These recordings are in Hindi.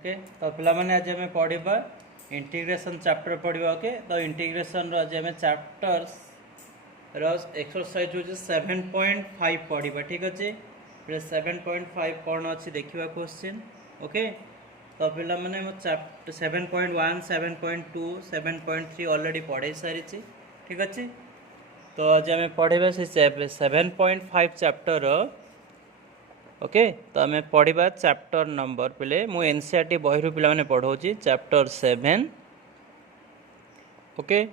ओके तो पिला माने आज हमें पढ़ा इंटीग्रेशन चैप्टर पढ़ा। ओके तो इंटीग्रेशन आज हमें चैप्टर्स एक्सरसाइज हो 7.5 पढ़ा। ठीक अच्छे 7.5 कौन अच्छी देखा क्वेश्चन। ओके तो पिला माने मो चैप्टर 7.1 7.2 7.3 ऑलरेडी पढ़ाई सारी। ठीक अच्छे तो आज हमें पढ़ा से 7.5 चैप्टर। ओके तो आम पढ़ा चैप्टर नंबर पे मु एनसीईआरटी बही पिला माने पढ़ाऊँ चैप्टर 7। ओके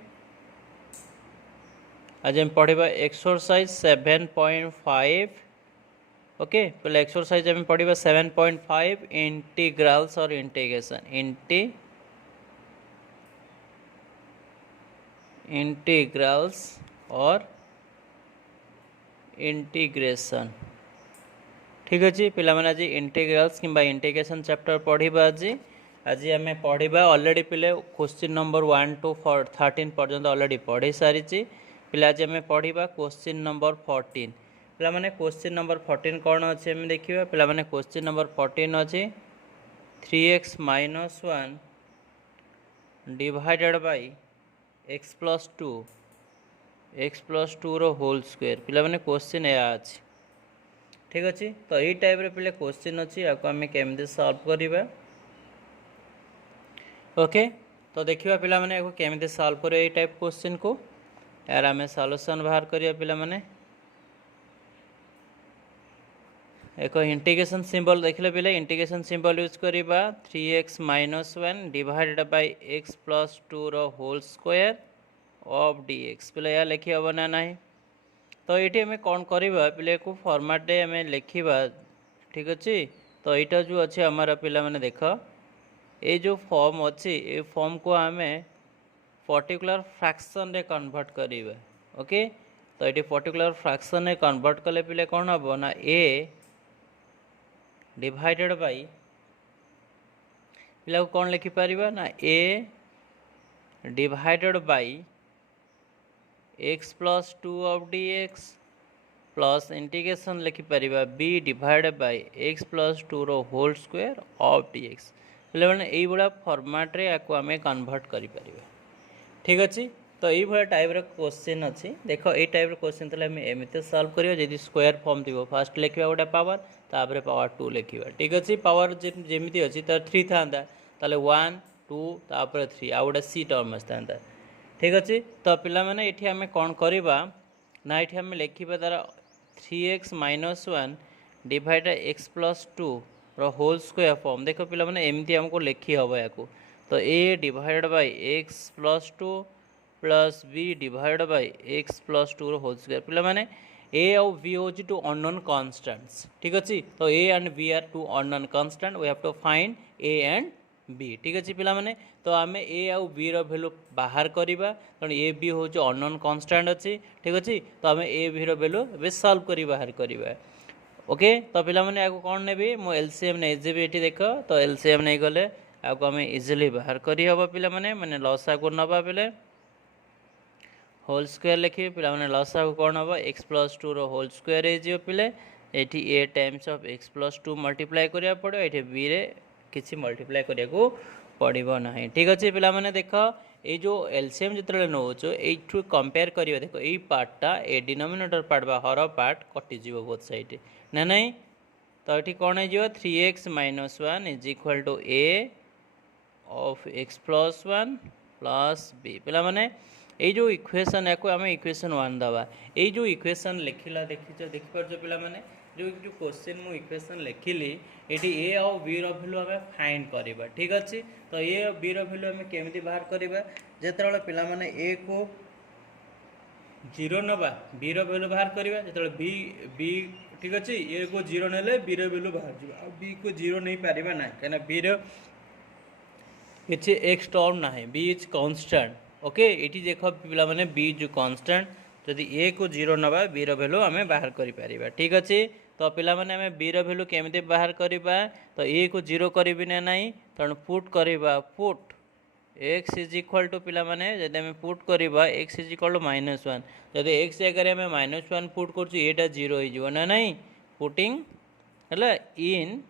आज हम पढ़ा एक्सरसाइज 7.5। ओके पहले एक्सरसाइज हम पढ़ा 7.5 इंटीग्रल्स और इंटीग्रेशन इंटीग्रल्स और इंटीग्रेशन। ठीक अच्छे पिला माने आज इंटीग्रल्स किंबा इंटीग्रेशन चैप्टर पढ़ा। आज आम पढ़ा ऑलरेडी पिले क्वेश्चन नंबर 1 to 13 पर्यंत ऑलरेडी पढ़ी सारी। पिला आज आम पढ़ा क्वेश्चन नंबर 14। पिला माने क्वेश्चन नंबर 14 कौन अच्छे आम देखा। पिला माने क्वेश्चन नंबर 14 अच्छे 3x - 1 डिवाइडेड बाय x + 2 रो होल स्क्वायर। पिला माने क्वेश्चन या अच्छे। ठीक अच्छे तो यही टाइप रे पिले क्वेश्चन अच्छी आपको आम केमती सॉल्व करवा। ओके तो देखिए पिला माने केमती सॉल्व कर टाइप क्वेश्चन को यार आम सॉल्यूशन बाहर करिया। पिला माने एक इंटीग्रेशन सिंबल देखले पिले इंटीग्रेशन सिंबल यूज करवा 3x - 1 डिवाइडेड बाय x + 2 रो होल स्क्वायर ऑफ dx। पिले या लिखी हम ना नहीं तो ये आम कौन करवा पिले को फॉर्मेट आम लिखा। ठीक अच्छे तो यहाँ जो अच्छे आमर पिला माने देख ये जो फॉर्म अच्छी ये फॉर्म को आम पर्टिकुलर फ्रैक्शन रे कन्वर्ट करवा। ओके तो ये पर्टिकुलर फ्रैक्शन रे कन्वर्ट कले पिले कौन हम ना a डिवाइडेड बाय पिला को कौन लिखिपर ना a divided by x + 2 of dx plus integration लिखिपर b डिवाइडेड बाय x + 2 रो होल स्क्वायर ऑफ dx। मैंने यही फॉर्मेट रे आपको आम कन्वर्ट करें। ठीक अच्छे तो ये टाइप क्वेश्चन अच्छी देख ये टाइप क्वेश्चन एमती सॉल्व कर जब स्क्वायर फॉर्म थी फास्ट लिखा गोटे पावर तापर पावर 2 लिखा। ठीक अच्छे पावर जमी अच्छी तर 3 था 1 2 तापर 3 आ गोटे सी टर्म आता। ठीक अच्छे तो पिला माने ये आम कौन करवा ना ये आम लिखा तार 3x - 1 डिवाइडेड x + 2 रो होल स्क्वायर फॉर्म। देखो पिला माने एमती हमको लिखी हम या तो a divided by x + 2 plus b divided by x + 2 रो होल स्क्वायर। पिला माने a और b हो टू अननोन कांस्टेंट्स। ठीक अच्छे तो a and b are two unknown constant we have to find a and b। ठीक अच्छे पिला माने तो आम a आउ b रो वैल्यू बाहर करवा कारण a b हो अननोन कांस्टेंट अच्छी। ठीक अच्छे तो आम a b रो वैल्यू ए सॉल्व कर बाहर करवा। ओके तो पिला माने आपको कौन नेबी मो एलसीएम नहीं जेबी ये देख तो एलसीएम नहीं गले आपको आम इजिली बाहर करी हम। पिला माने लसा को नवा बेले होल स्क्वायर लिखे पिला माने लसा को कौन हम x + 2 रो होल स्क्वायर हो पिले ये a times of x + 2 multiply करिया पड़ो ये b रे किसी मल्टीप्लाई करिया को पड़ो ना। ठीक अच्छे पिला माने देख ये जो एलसीएम जो नौच यू कंपेयर करिए देखो ये पार्टा ए डिनोमिनेटर पार्ट बा हर पार्ट कटिज बोथ साइड ना नहीं तो ये कौन हो 3x - 1 is equal to a of x + 1 plus b। पिला माने ये जो इक्वेशन या आम इक्वेशन 1 दबा ये जो इक्वेशन लिखला देखिपार पिला माने जो क्वेश्चन मु इक्वेशन लिखिली ये ए आउ बी रो वैल्यू आम फाइंड करवा। ठीक अच्छे तो ए और बी रो वैल्यू आम केमी बाहर करवा जिते पिला माने ए को 0 नवा बी रो वैल्यू बाहर करवा जो बी बी। ठीक अच्छे ए को 0 नेले बी रो वैल्यू बाहर जा आ बी को 0 नहीं पारिबा ना कहीं बी रो किसी एक्स टर्म ना बी इज कांस्टेंट। ओके ये देख पिला माने बी जो कांस्टेंट जदि ए को 0 नवा बी रो वैल्यू आम बाहर करें। ठीक अच्छे तो पिला माने आम बी रो वैल्यू केमती बाहर करवा तो ए को 0 करी ना नहीं तेणु पुट करवा put x is equal to पिला माने जदि आम पुट करवा x इज इक्वल टू -1 जदि x जगह आम -1 पुट कर 0 हो ना नहीं पुटिंग है इन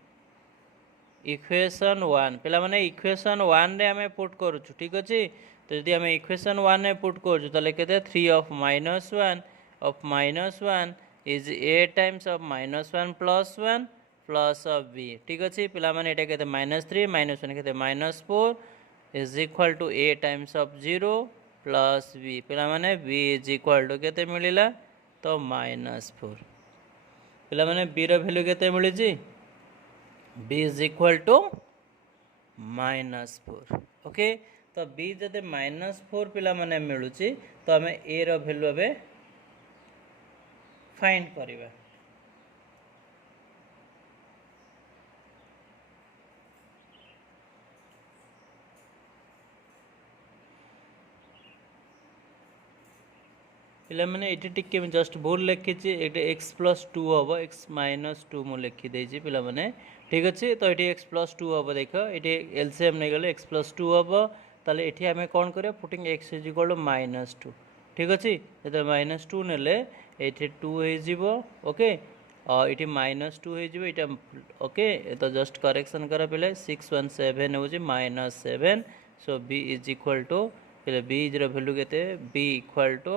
इक्वेशन 1 पिला माने इक्वेशन 1 रे आमे पुट करूछु ठीक अछि। तो यदि आमे इक्वेशन 1 रे पुट करूछु तले केते 3 of -1 is a times of -1 plus of b ठीक अछि। पिला माने एटा केते -3 -1 केते -4 is equal to a times of 0 plus b पिला माने b इज इक्वल टू केते मिलिला तो -4 पिला माने b रो वैल्यू केते मिली जी b is equal to -4 okay. तो b जदि -4 पिला माने मिलुची तो हमें a रो वैल्यू अबे फाइंड करिबा। पिला माने एटी टिके में जस्ट भूल लिखिछि एटी x + 2 हबो x - 2 मु लिखि देछि पिला माने ठीक अछि। तो एटी x + 2 हबो देखो एटी एलसीएम नै गेले x + 2 हबो ताले एठी हमें कोन करे पुटिंग x = -2 ठीक अछि। जदि -2 नेले एठी 2 हे जिवो ओके और एठी -2 हे जिवो एटा ओके। तो जस्ट करेक्शन करा पहिले 6 1 7 होछि -7 so b is equal to पहिले b इज रो वैल्यू केते b इक्वल टू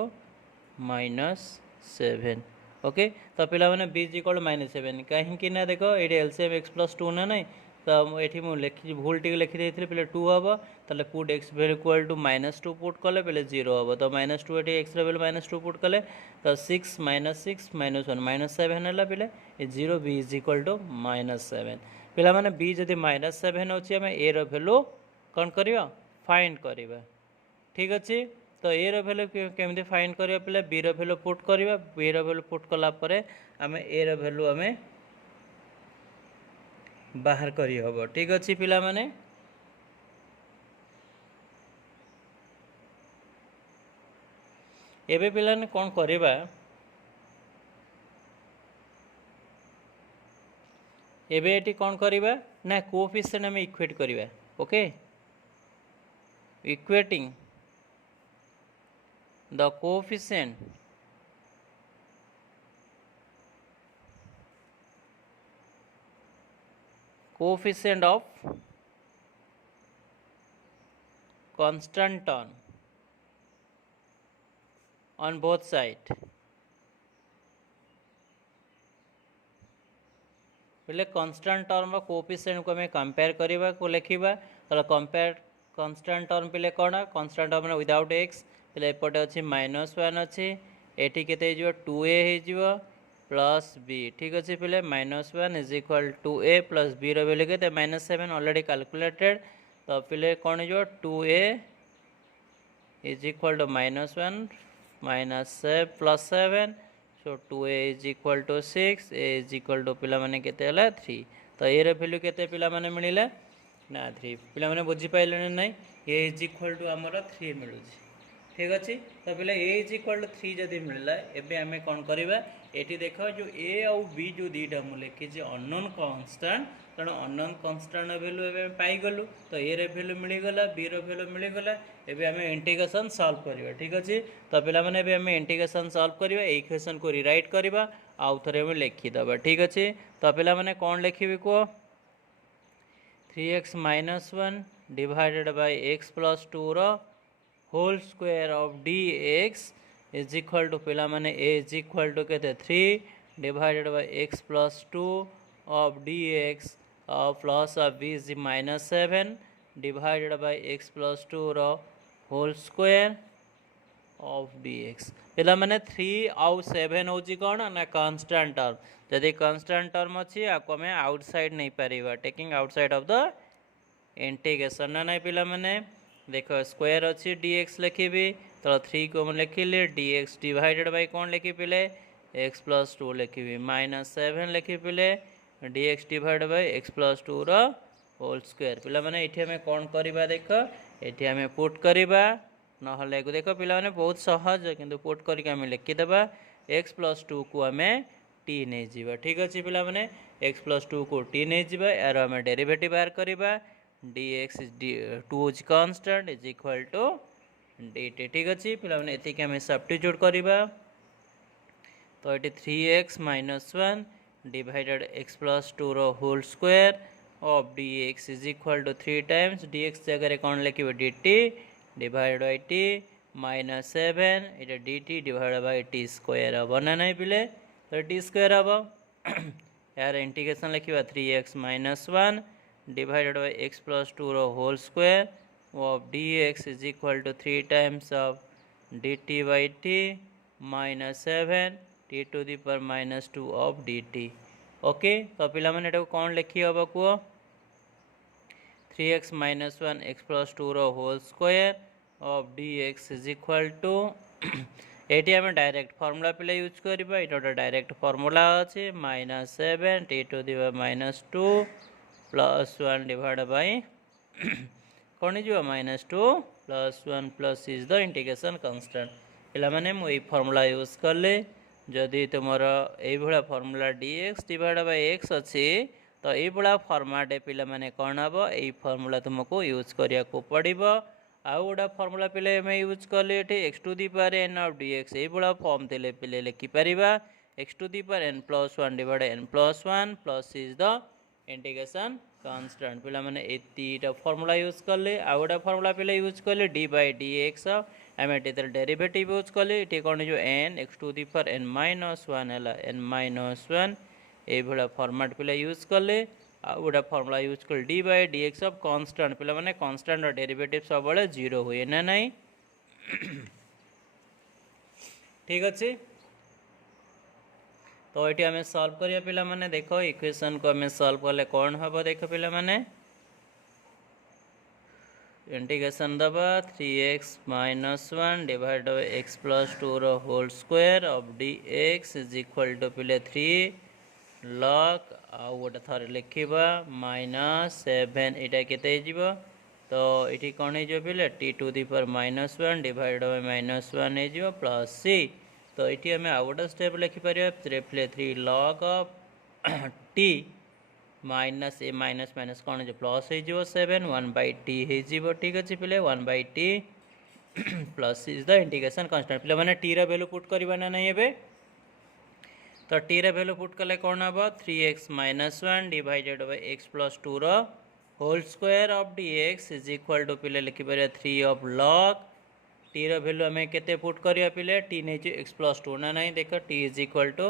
-7 ओके। तो पिला माने b इज इक्वल -7 कहीं ना देखो ये एलसीएम x + 2 ना नहीं तो ये मुझे लिखी भूल टी लिखी देते पहले 2 हम ताले put x value equal to -2 put कले पहले 0 हम तो -2 ये x वैल्यू -2 पुट कले तो 6 -6 -1 -7 है पहले ये 0 b इज इक्वल टू -7 पिला माने b जदि -7 होची हमें a रो वैल्यू कौन करिवा फाइंड करिवा ठीक अछि। तो ए रो वैल्यू केमिति फाइंड करिवा पहले बी रो वैल्यू पुट करिवा बी रो वैल्यू पुट कला परे हमें ए रो वैल्यू हमें बाहर करी हबो ठीक अछि। पिला माने एबे पिला ने कोन करिवा एबे एटी कोन करिवा ना कोएफिशिएंट हमें इक्वेट करिवा okay. Equating the coefficient of constant term on both sides पहले कांस्टेंट टर्म कोएफिशिएंट को हमें कंपेयर करिवा को लिखिबा तो कंपेयर कांस्टेंट टर्म पहले कोन कांस्टेंट टर्म विदाउट x पहले एपटे अछि -1 अछि एठी केते हिजो 2a हिजो प्लस b ठीक अछि। पहले -1 is equal to a plus b रो वैल्यू केते -7 ऑलरेडी कैलकुलेटेड तो पहले कोन हिजो 2a is equal to -1 -7 plus 7 so 2a is equal to 6 a is equal to पिला माने केते हला 3 तो a रो वैल्यू केते पिला माने मिलिला ना 3 पिला माने बुझी पाइले नै a इज इक्वल टू हमर 3 मिलु ठीक अच्छे। तो पहले a इज इक्वल टू 3 जदि मिलला एबे हमें कौन करिबा एटी देखो जो a और b जो दीटा मु लिखि जे अननोन कांस्टेंट तेणु अननोन कांस्टेंट वैल्यू एबे पाई गलु तो a रे वैल्यू मिली गला b रो वैल्यू मिली गला एबे हमें इंटीग्रेशन सॉल्व करिबा ठीक अछि। तो पिला माने एबे हमें इंटीग्रेशन सॉल्व करिबा इक्वेशन को रीराइट करिबा आउ थरे हमें लिखि दबा ठीक अछि। तो पिला माने कोन लिखिबी को 3x - 1 डिवाइडेड बाय x + 2 रो whole square of dx is equal to पिला माने a इज इक्वल टू केते 3 divided by x + 2 of dx और plus of b is -7 divided by x + 2 रो होल स्क्वायर ऑफ dx पिला माने 3 आउ 7 होची कोन ना कांस्टेंट टर्म जदि कांस्टेंट टर्म अछि आको हमें आउटसाइड नहीं परिबा taking outside of the integration ना नहीं पिला माने देखो स्क्वायर अच्छी dx लिखी तो 3 को हम लिखिले dx डिवाइडेड बाय कौन लिखी पहले x + 2 लिखी -7 लिखी पहले dx डिवाइडेड बाय x + 2 रो होल स्क्वायर पिला माने एठी हमें कौन करिबा देखो एठी हमें पुट करिबा न हले को देखो पिला माने बहुत सहज किंतु पुट करके हमें लिखि देबा x + 2 को हमें t नै जीवा ठीक अछि। पिला माने x + 2 को t नै जीवा यार हमें डेरिवेटिव बाहर करिबा dx is 2 is constant is equal to dt ठीक अच्छे। पिला माने एति के हमें सब्स्टिट्यूट करिबा तो ये 3x - 1 डिवाइडेड x + 2 रो whole square of dx is equal to 3 times dx जगह कौन लिखे dt divided by t minus 7 এটা dt divided by t square हम ना नहीं पिले तो t square हम यार इंटीग्रेशन लिखा 3x minus 1 divided by x plus 2 रो whole square of dx is equal to 3 times of dt by t minus 7 t to the power minus 2 of dt okay तो पिला माने एटा कौन लिखी हबा को 3x minus 1 x plus 2 रो whole square of dx is equal to एटी आम डायरेक्ट फॉर्मूला पिला यूज करबा एटा डायरेक्ट फॉर्मूला अछि minus 7 t to the power minus 2 plus 1 divided by कौन जो minus 2 plus 1 plus is the integration constant पिला माने मु ए फॉर्मूला यूज करले जदि तुम ये formula dx divide by x अच्छी तो ये फर्माटे पिला माने कौन हम यही फर्मूला तुमको यूज करिया को पड़ो आउ गोटा फर्मूला पिले आम यूज कले x to the power n of dx ये फॉर्म थे पिले लिखिपर x to the power n plus 1 divide n plus 1 plus is the integration constant पिला माने एतीटा फर्मूला यूज कले आउ गोटा फर्मूला पिले यूज कले d बाय dx आम ये डेरिवेटिव यूज कले ये कौन जो n x to the power n minus 1 है n माइनस 1 ये फॉर्मेट पिला यूज कले आ गोटा फॉर्मूला यूज कर d by dx of constant पिला माने कांस्टेंट और डेरिवेटिव सब बड़े 0 हुए ना नहीं ठीक अच्छे तो ये आम सॉल्व करिया पिला माने देखो इक्वेशन को आम सॉल्व कले कौन हम देख पिला माने इंटीग्रेशन दबा 3x minus 1 divided by x plus 2 रो whole square of dx is equal to पिले 3 log आउ गोटे थर लिखा माइनस 7 यहाँ केते तो ये कौन हो पिले t to the power minus 1 divided by minus 1 हो प्लस c तो ये आम आउ गोटे स्टेप लिखिपर 3 log of t minus A minus minus कौन जो प्लस हो 7 1 बाई टी हो ठीक अच्छे पिले 1 by T plus is the integration constant पिले मैंने टी वैल्यू पुट करवा ना नहीं ए तो टी वैल्यू पुट कले कौन हम 3x minus 1 divided by x plus 2 रो whole square of dx is equal to पिले लिखिपर 3 ऑफ log टी वैल्यू आम के पुट करवा पिले टी नहीं x प्लस 2 ना नहीं देख t is equal to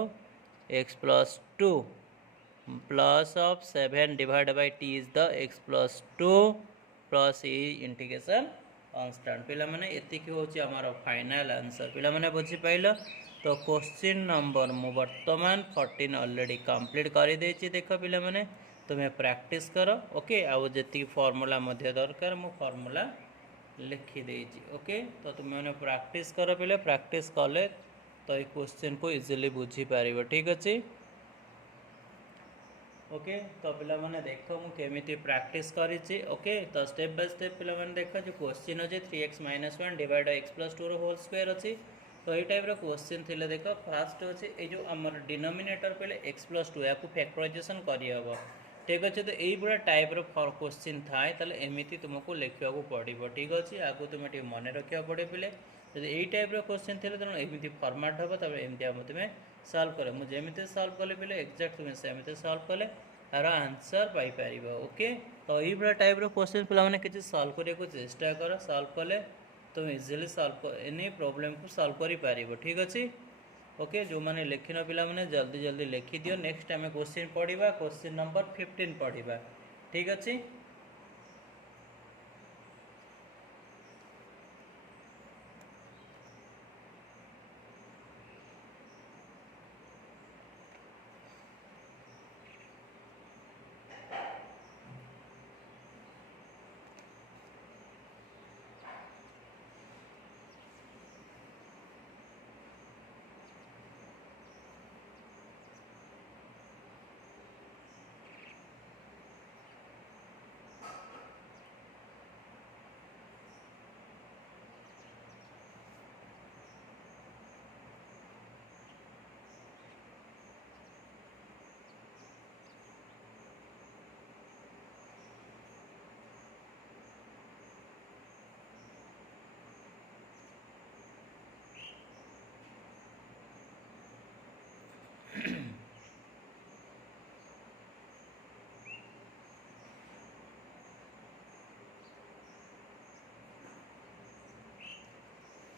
x plus 2 plus of 7 divide by t is the x plus 2 plus e integration constant पिला माने एतिक होची हमारा फाइनल आंसर पिला माने बुझी पाइलो तो क्वेश्चन नंबर मु वर्तमान 14 ऑलरेडी कंप्लीट कर देछि देखो पिला माने तुम्हें प्रैक्टिस करो ओके आउ जति फार्मूला मध्य दरकार मु फार्मूला लिखि देछि ओके तो तुम माने प्रैक्टिस करो पिले प्रैक्टिस कले तो ये क्वेश्चन को इजीली बुझी पारिबो ठीक अछि ओके तो पिला माने देखो मु केमिति प्रैक्टिस करिछि ओके तो स्टेप बाय स्टेप पिला माने देखो जो क्वेश्चन अछि 3x - 1 डिवाइड बाय x + 2 रो होल स्क्वायर अछि तो ये टाइप रो क्वेश्चन थिले देखो फर्स्ट अछि ए जो हमर डिनोमिनेटर पले x + 2 या को फैक्टराइजेशन करि हबो ठीक अछि तो एई बडा टाइप रो क्वेश्चन थाय तले एमिति तुमको लिखिया को पड़िबो ठीक अछि आगु तुम टी मने रखिया पड़े पिले यदि एई टाइप रो क्वेश्चन थिले त एमिति फॉर्मेट हबो तबे एमिति हम तुमे सॉल्व करे मु जेमिति सॉल्व कले पिले एग्जैक्ट तुमे सेमिति सॉल्व कले तार आंसर पाई पारिबो ओके तो ये बड़ा टाइप रो क्वेश्चन पिला माने किछि सॉल्व करे को चेष्टा करो सॉल्व कले तुम इजीली सॉल्व कर एनी प्रॉब्लम को सॉल्व करि पारिबो ठीक अछि ओके जो माने लिखिनो पिला माने जल्दी जल्दी लिखि दियो नेक्स्ट टाइम क्वेश्चन पढिबा क्वेश्चन नंबर 15 पढिबा ठीक अछि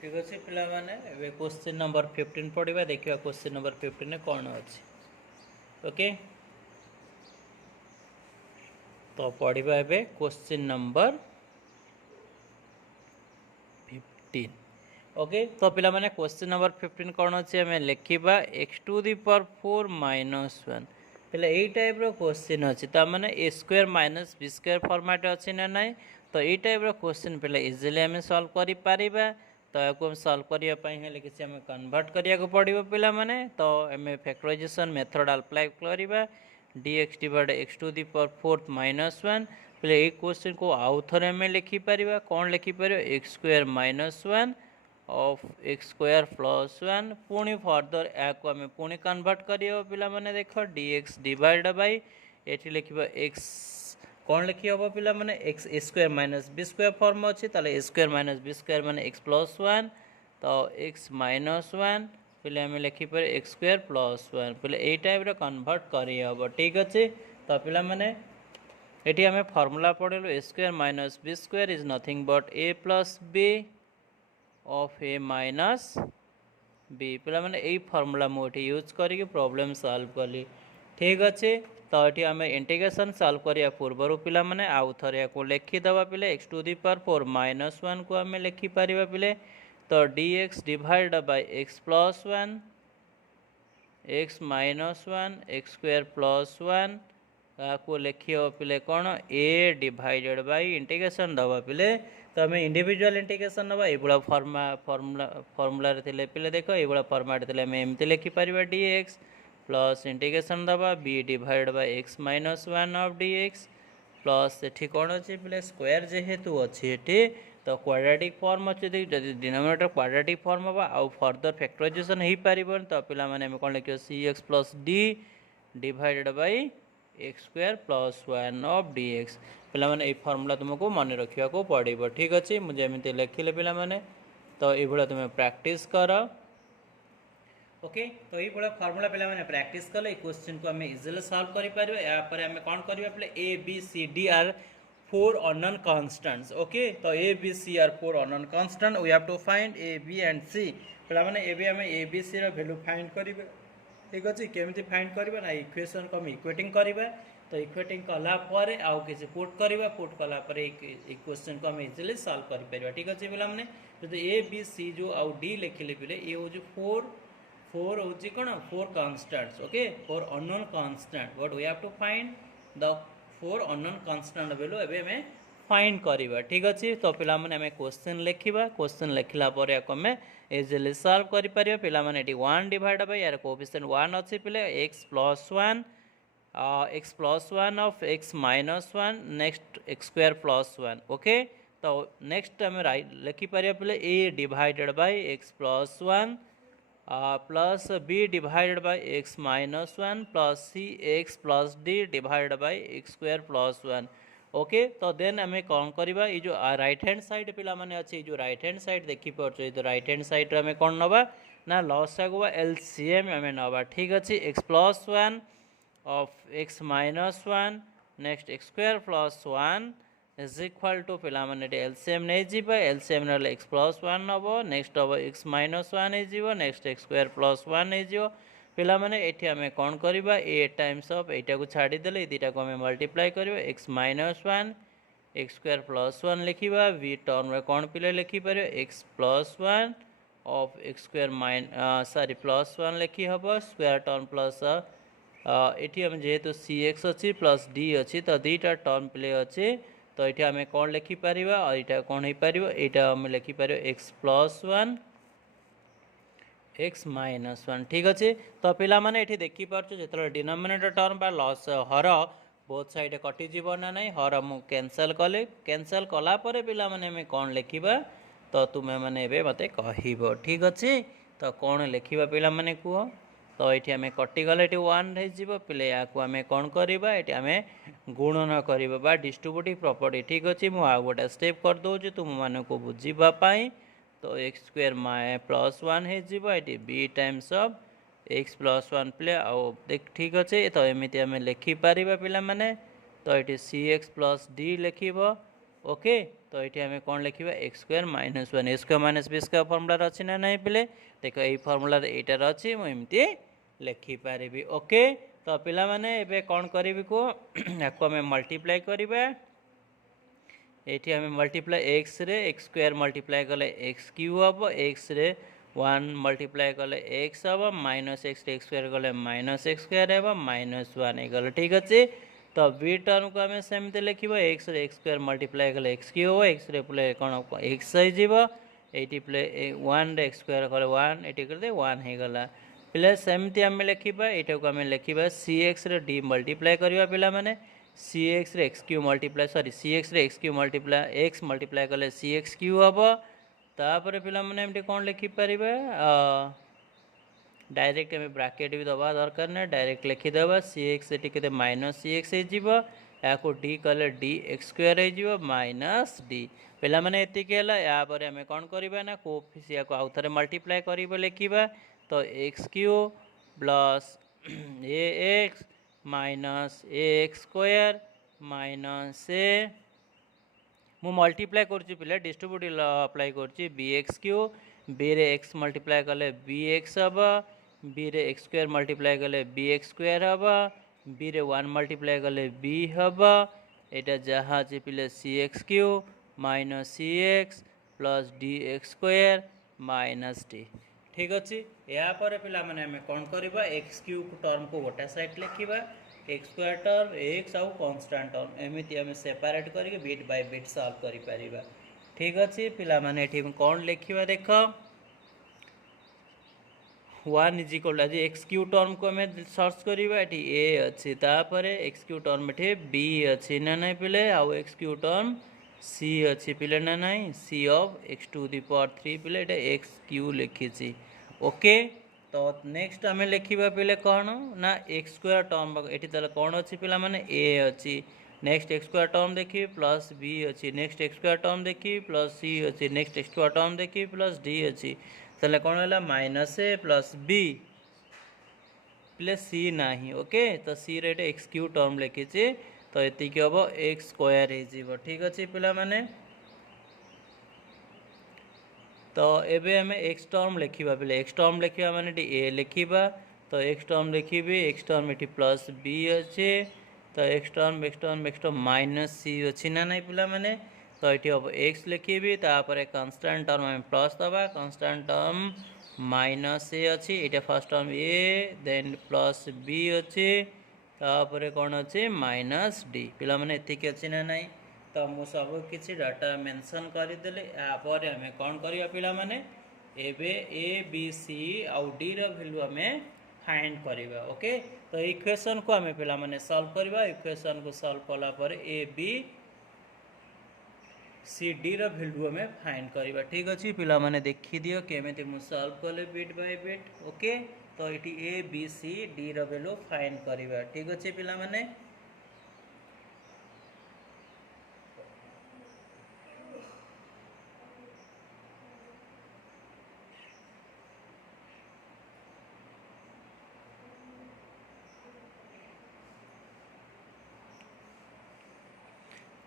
ठीक अच्छे पिला माने एबे क्वेश्चन नंबर 15 पढ़िबा देखिबा क्वेश्चन नंबर 15 कौन अछि ओके तो पढ़िबा एबे क्वेश्चन नंबर 15 ओके तो पिला माने क्वेश्चन नंबर 15 कौन अछि हमें लिखिबा x to the power 4 minus 1 पहले एई टाइप रो क्वेश्चन अछि ता माने a square minus b square format अछि ना नाही तो एई टाइप रो क्वेश्चन पहले इजीली हमें सॉल्व करि पारिबा तो याको हम सॉल्व करिया पई हेले किसी हमें कन्वर्ट करिया को पड़िबो पिला माने तो हमें फैक्टराइजेशन मेथड अप्लाई करिबा dx divide x to the power 4 minus 1 पहले ए क्वेश्चन को आउ थरे हमें लिखि पारिबा कोन लिखि Paribas x square minus 1 of x square plus 1 पुणी फर्दर याको हमें पुणी कन्वर्ट करियो पिला माने देखो dx डिवाइड बाय एठी लिखिबा x कौन लिखि हम पिला माने x square minus B square form अच्छी ताले a square minus B square माने x प्लस 1 तो x माइनस 1 पहले हमें लिखि पर x स्क्वायर प्लस 1 पहले ए टाइप रे कन्वर्ट करि हबो ठीक अछि तो पिला माने एठी हमें फार्मूला पढेलो a square minus B square is nothing but a plus b of a minus b पिला माने एई फार्मूला मोठी यूज करी के प्रॉब्लम सॉल्व कली ठीक अछि तो ये आम इंटीग्रेशन सॉल्व करिया पूर्व पिला माने आउ थरे को लिखि दबा पिले x to the power 4 minus 1 को आम लिखि पारिबा पिले तो dx divide by x plus 1 x minus 1 x square plus 1 को लिखि पिले कौन a डिवाइडेड बाय इंटीग्रेशन दबा पिले तो आम इंडिविजुअल इंटीग्रेशन नबा ये फॉर्मूला रे पिले देखो ये फॉर्मेट थे आम एमती लिखि पारिबा dx प्लस इंटीग्रेशन दबा b divide by x minus 1 of dx plus एठी कौन अच्छे पे स्क्वायर जेहेतु अच्छी एठी तो क्वाड्रेटिक फॉर्म अच्छे जदि डिनोमिनेटर क्वाड्रेटिक फॉर्म हवा आउ फर्दर फैक्टराइजेशन हो पारिबन तो पिला माने हम कौन लिखियो cx plus d divided by x square plus 1 of dx पिला माने ए फॉर्मूला तुमको मन रखिया को पड़िबो ठीक अछि मुझे एमिते लिखिले पिला माने तो ए भला तुम प्रैक्टिस करो ओके तो ये बड़ा फार्मूला पे मैंने प्रैक्टिस कले क्वेश्चन को हमें इजीली सॉल्व करि पारिबो या पर हमें कौन करिबा पले a b c d are 4 unknown constants okay तो a b c are 4 unknown constant we have to find a b and c पला माने a b हमें a b c रो वैल्यू फाइंड करिबे ठीक अछि केमिति फाइंड करिबा ना इक्वेशन को हम इक्वेटिंग करिबा तो इक्वेटिंग कला पर आउ किसी पुट करिबा पुट कला पर क्वेश्चन को हम इजीली सॉल्व करि परिबा ठीक अछि पिला माने तो a b c जो आउ d लिखिले पिले ए हो जो 4 होची कोन 4 constants okay 4 unknown constant but we have to find the 4 unknown constant value एबे हमें फाइंड करिबा ठीक अछि तो पिला माने हमें क्वेश्चन लिखिबा क्वेश्चन लिखला पर याक हमें इजीली सॉल्व करि परिबा पिला माने एटी 1 डिवाइड बाय यार कोएफिशिएंट 1 अछि पिले x plus 1 x plus 1 of x minus 1 next x square plus 1 okay तो नेक्स्ट हमें राइट लिखि परिबा पिले a divided by x plus 1 plus b divided by x minus 1 plus c x plus d divided by x square plus 1 okay तो देन हमें कौन करिबा ये जो राइट हैंड साइड पिला माने अछि जो राइट हैंड साइड देखि परछो तो राइट हैंड साइड रे हमें कौन नबा ना लॉस आगवा एलसीएम हमें नबा ठीक अछि x plus 1 of x minus 1 next x square plus 1 is equal to पिला माने एलसीएम नहीं जीवा एलसीएम नले x प्लस 1 नबो नेक्स्ट अब x माइनस 1 नहीं जीवो नेक्स्ट x स्क्वायर प्लस 1 नहीं जीवो पिला माने एठी हमें कौन करिबा a टाइम्स ऑफ एटा को छाडी देले दीटा को हमें मल्टीप्लाई करिबा x minus 1 x square plus 1 लिखिबा v term रे कौन पिले लिखि परियो x plus 1 of x square sorry plus 1 लिखि हबो स्क्वायर टर्म प्लस एठी हम जेहेतु cx अछि प्लस d अछि तो दीटा टर्म प्ले अछि तो ये आम कौन लिखिपर और यहाँ कौन हो पार यहाँ आम लिखिपर x प्लस 1 x माइनस 1 ठीक अच्छे तो पिला माने ये देखिपार जो डिनोमिनेटर टर्म बा लॉस हर बोथ साइड कटिज ना ना हर मु कैंसल कले कैंसल कलापर पिला माने हमें कौन लिखा तो तुम्हें मैंने मत कह ठीक अच्छे तो कौन लिखा पिला माने कह तो ये आम कटिगले ये 1 हो पे या आम कौन करवा ये आम गुणन करवा डिस्ट्रीब्यूटिव प्रॉपर्टी ठीक अच्छे मुझे आउ गोटे स्टेप कर दूँ तुम मानक बुझापी तो x स्क्वायर प्लस 1 हो b times of x plus 1 प्ले आउ देख ठीक अच्छे तो एमती आम लिखिपर पिला माने तो ये सी एक्स प्लस डी लिख ओके तो ये आम कौन लिखा एक्स स्क्वायर माइनस वन ए स्क्वायर माइनस बी स्क्वायर फर्मुलार अच्छी ना नहीं पिले देख ये फर्मुलार यटार अच्छी मुझे लिखिपारि ओके तो पिला माने एबे कौन करी को आपको आम मल्टीप्लाई करवा ये आम multiply X ray X square multiply कले एक्स क्यू हम एक्स रे 1 मल्टीप्लाई कले एक्स हम माइनस एक्स स्क्वायर कले माइनस एक्स स्क्वायर हम माइनस 1 गल ठीक अच्छे तो बी टर्म को आम सेमती लिखा एक्स एक्स स्क्वायर मल्टीप्लाई कले एक्स क्यू हम एक्स प्ले कौन एक्स ये प्ले 1 एक्स स्क्वायर कले 1 ये करते 1 हो गला पिला सेमती आम लिखा यहाँ को आम लिखा सी एक्स डी मल्टीप्लाई करवा पिला माने C X X cube multiply sorry C X X cube multiply X multiply कले सी एक्स क्यू हम तापर पिला माने एमती कौन लिखिपर डायरेक्ट आम ब्राकेट भी दबा दरकार ना डायरेक्ट लिखिदेवा सी एक्स ये माइनस सी एक्स हो डी कले डी एक्स स्क्वायर हो माइनस डी पिला माने एतिके यापर आम कौन करवा ना कोफिशिएंट को आउ थे मल्टीप्लाई कर लिखा तो X cube plus A X minus A X square minus A मु मल्टीप्लाई करुच्ची पिला डिस्ट्रीब्यूट अप्लाई करुच्ची बी एक्स क्यू बी रे एक्स मल्टीप्लाई कले बी एक्स हम बी रे एक्स स्क्वायर मल्टीप्लाई कले बी एक्स स्क्वायर हम बी रे 1 मल्टीप्लाई कले बी हम यहाँ जहाँ अच्छे पिले C X cube minus C X plus D X square minus D ठीक अच्छे यापर पिला माने आम कौन करवा एक्स क्यू टर्म को गोटे साइड लिखा एक्स स्क्वायर टर्म एक्स आउ कन्स्टांट टर्म एमती आम सेपारेट करके बिट बाय बिट सॉल्व कर ठीक अच्छे पिला माने कौन लिखा देख 1 इज इक्वल आज एक्स क्यू टर्म को आम सर्च करवा ये ए अच्छी तापर एक्स क्यू टर्म ये बी अच्छी ना नहीं पिले आउ एक्स क्यू टर्म सी अच्छी पिले ना नहीं C of X to the power 3 पिले ये एक्स क्यू लिखी ओके तो नेक्स्ट आम लिखा पिले कौन ना एक्स स्क्वायर टर्म ये कौन अच्छी पिला माने ए अच्छी नेक्स्ट एक्स स्क्वायर टर्म देखिए प्लस बी अच्छी नेक्स्ट एक्स स्क्वायर टर्म देखिए प्लस सी अच्छी नेक्स्ट एक्स स्क्वायर टर्म देखिए प्लस डी अच्छी ताले कौन है minus a plus b plus सी ना ओके तो सी रेट एक्स क्यू टर्म लिखी तो ये हम एक्स स्क्वायर हो ठीक अच्छे पिला माने तो एबे हमें एक्स टर्म लिखा पे एक्स टर्म लिखा माने ए लिखा तो एक्स टर्म लिखी एक्स टर्म ये प्लस बी अच्छे तो एक्स टर्म माइनस सी अच्छी ना नहीं पिला माने तो ये हम एक्स लिखी तापर कन्स्टांट टर्म आम प्लस दबा कन्स्टांट टर्म माइनस ए अच्छी ये first term A then plus B अच्छे तापर कौन अच्छे माइनस डी पिला माने एतिक अच्छी ना नहीं तो मु सब किसी डाटा मेंशन करदेले यापर आम कौन करवा पिला माने एबे ए बी सी आउ डी रो वैल्यू आम फाइंड करवा ओके तो इक्वेशन को आम पिला माने सॉल्व करवा इक्वेशन को सॉल्व कला पर ए बी सी डी रो वैल्यू आम फाइंड करवा ठीक अच्छे पिला माने देखि दियो केमिति मु सॉल्व कले बिट बाय बिट ओके तो ये ए बी सी डी रो वैल्यू फाइंड करवा ठीक अच्छे पिला माने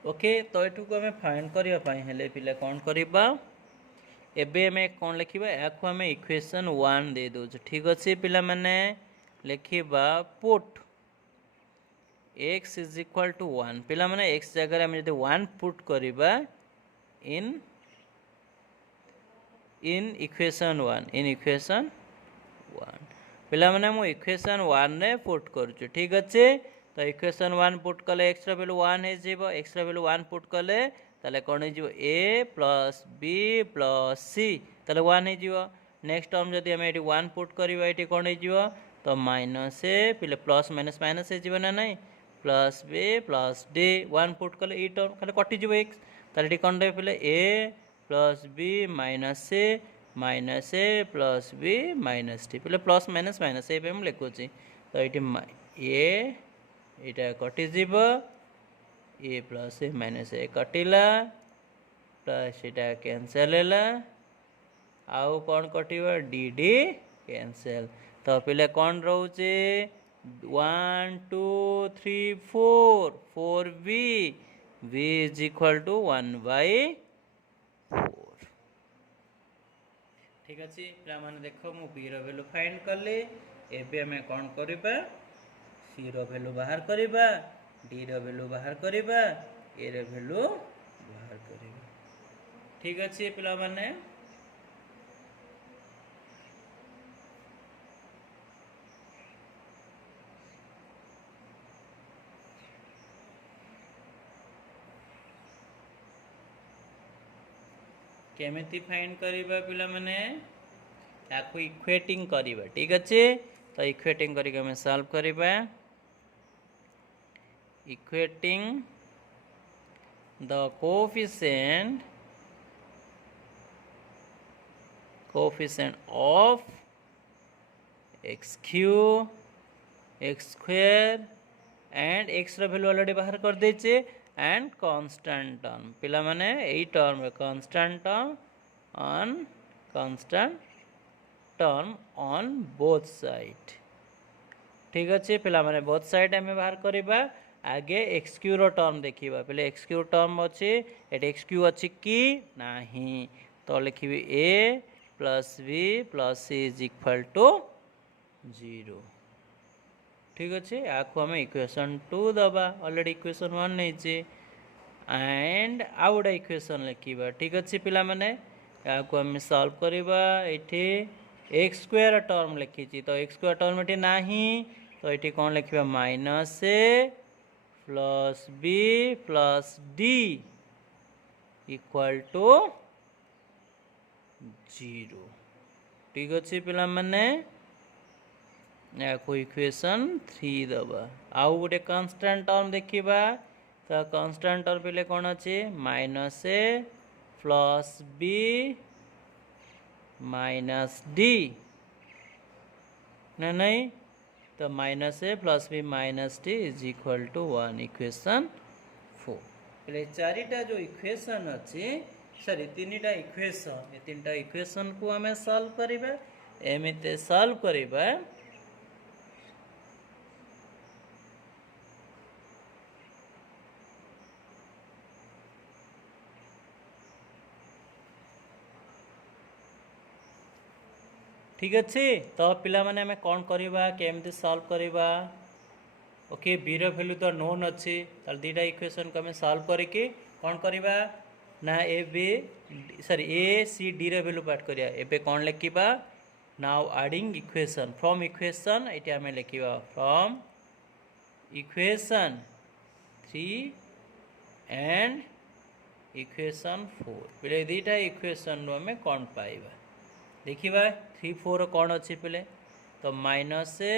ओके तो ये आम फाइंड करने पिला कौन करवा एबे आम कौन लिखा या आम इक्वेशन 1 दे दो ठीक अच्छे पिला माने लिखा put x is equal to 1 पिला माने एक्स जगह आम जो 1 पुट करवा इन इक्वेशन 1 पिला माने मु इक्वेशन 1 रे पुट करूँ ठीक अच्छे तो इक्वेशन 1 पुट कले एक्स वैल्यू 1 हो एक्स वैल्यू 1 पुट कले ताले कौन हो ए प्लस बी प्लस सी ताले 1 हो नेक्स्ट टर्म जदि आम ये 1 पुट करवा ये कौन हो तो माइनस ए पिले प्लस माइनस माइनस हो ना नहीं plus b plus d 1 put कले ई टर्म खाली कटिज एक्स ताले कौन पिले a plus b minus a plus b minus d पिले प्लस माइनस माइनस ये लिखुची तो ये यहाँ कटिज a plus a minus a कटिला प्लस यहाँ कैंसल है आउ कौन कटिव डी डी कैंसल तो पिले कौन रोचे 1 2 3 4 4 b v is equal to 1/4। ठीक अच्छे पिला माने देख मु b रो वैल्यू फाइंड करले। एबे हमें कौन करिबा c रो वैल्यू बाहर करिबा, d रो वैल्यू बाहर करिबा, a रो वैल्यू बाहर करिबा। ठीक अच्छे पिला माने केमिति फाइंड करिबा पिला माने याकू इक्वेटिंग करिबा। ठीक अच्छे तो इक्वेटिंग करके हमें सॉल्व करिबा। Equating the coefficient of x cube, x square and x रो वैल्यू ऑलरेडी बाहर कर देचे एंड कांस्टेंट टर्म। पिला माने एई term constant term on both side. ठीक अच्छे पिला माने बोथ साइड हमें बाहर करिबा। आगे एक्स क्यू रो टर्म देखिबा। पहले एक्स क्यू टर्म अच्छे एटे एक्स क्यू अच्छी कि नाही तो लिखिबी a plus b plus c is equal to 0। ठीक अच्छे आपको हमें इक्वेशन 2 दबा ऑलरेडी इक्वेशन 1 नहीं चे एंड आउ गोटे इक्वेशन लिखिबा। ठीक अच्छे पिला माने आपको हमें सॉल्व करिबा। एठी एक्स स्क्वायर टर्म लिखी तो एक्स स्क्वायर टर्म एठी नाही तो ये कौन लिखा minus a plus b plus d equal to 0। ठीक अच्छे पिला माने को इक्वेशन 3 दबा। आउ गोटे कांस्टेंट टर्म देखिबा तो कांस्टेंट टर्म पहले कौन अच्छे minus a plus b minus d ना नहीं तो minus a plus b minus d is equal to 1 equation 4। पहले चारिटा जो इक्वेशन अच्छे सॉरी तीनटा इक्वेशन ये तीनटा इक्वेशन को हमें सॉल्व करिबा। एमिते सॉल्व करिबा ठीक अच्छे तो पिला माने हमें कौन करिबा केमती सॉल्व करिबा। ओके बी रो वैल्यू तो नोन अच्छे ताल दीटा इक्वेशन को हमें सॉल्व करके कौन करिबा ना A B sorry A C D रो वैल्यू पाठ करिया। एबे कौन लिखिबा now adding equation from equation एटी हमें लिखिबा फ्रॉम इक्वेशन 3 एंड इक्वेशन 4 पहले दीटा इक्वेशन रो हमें कौन पाइबा देखिबा 3 4 कौन अच्छी पहले तो minus a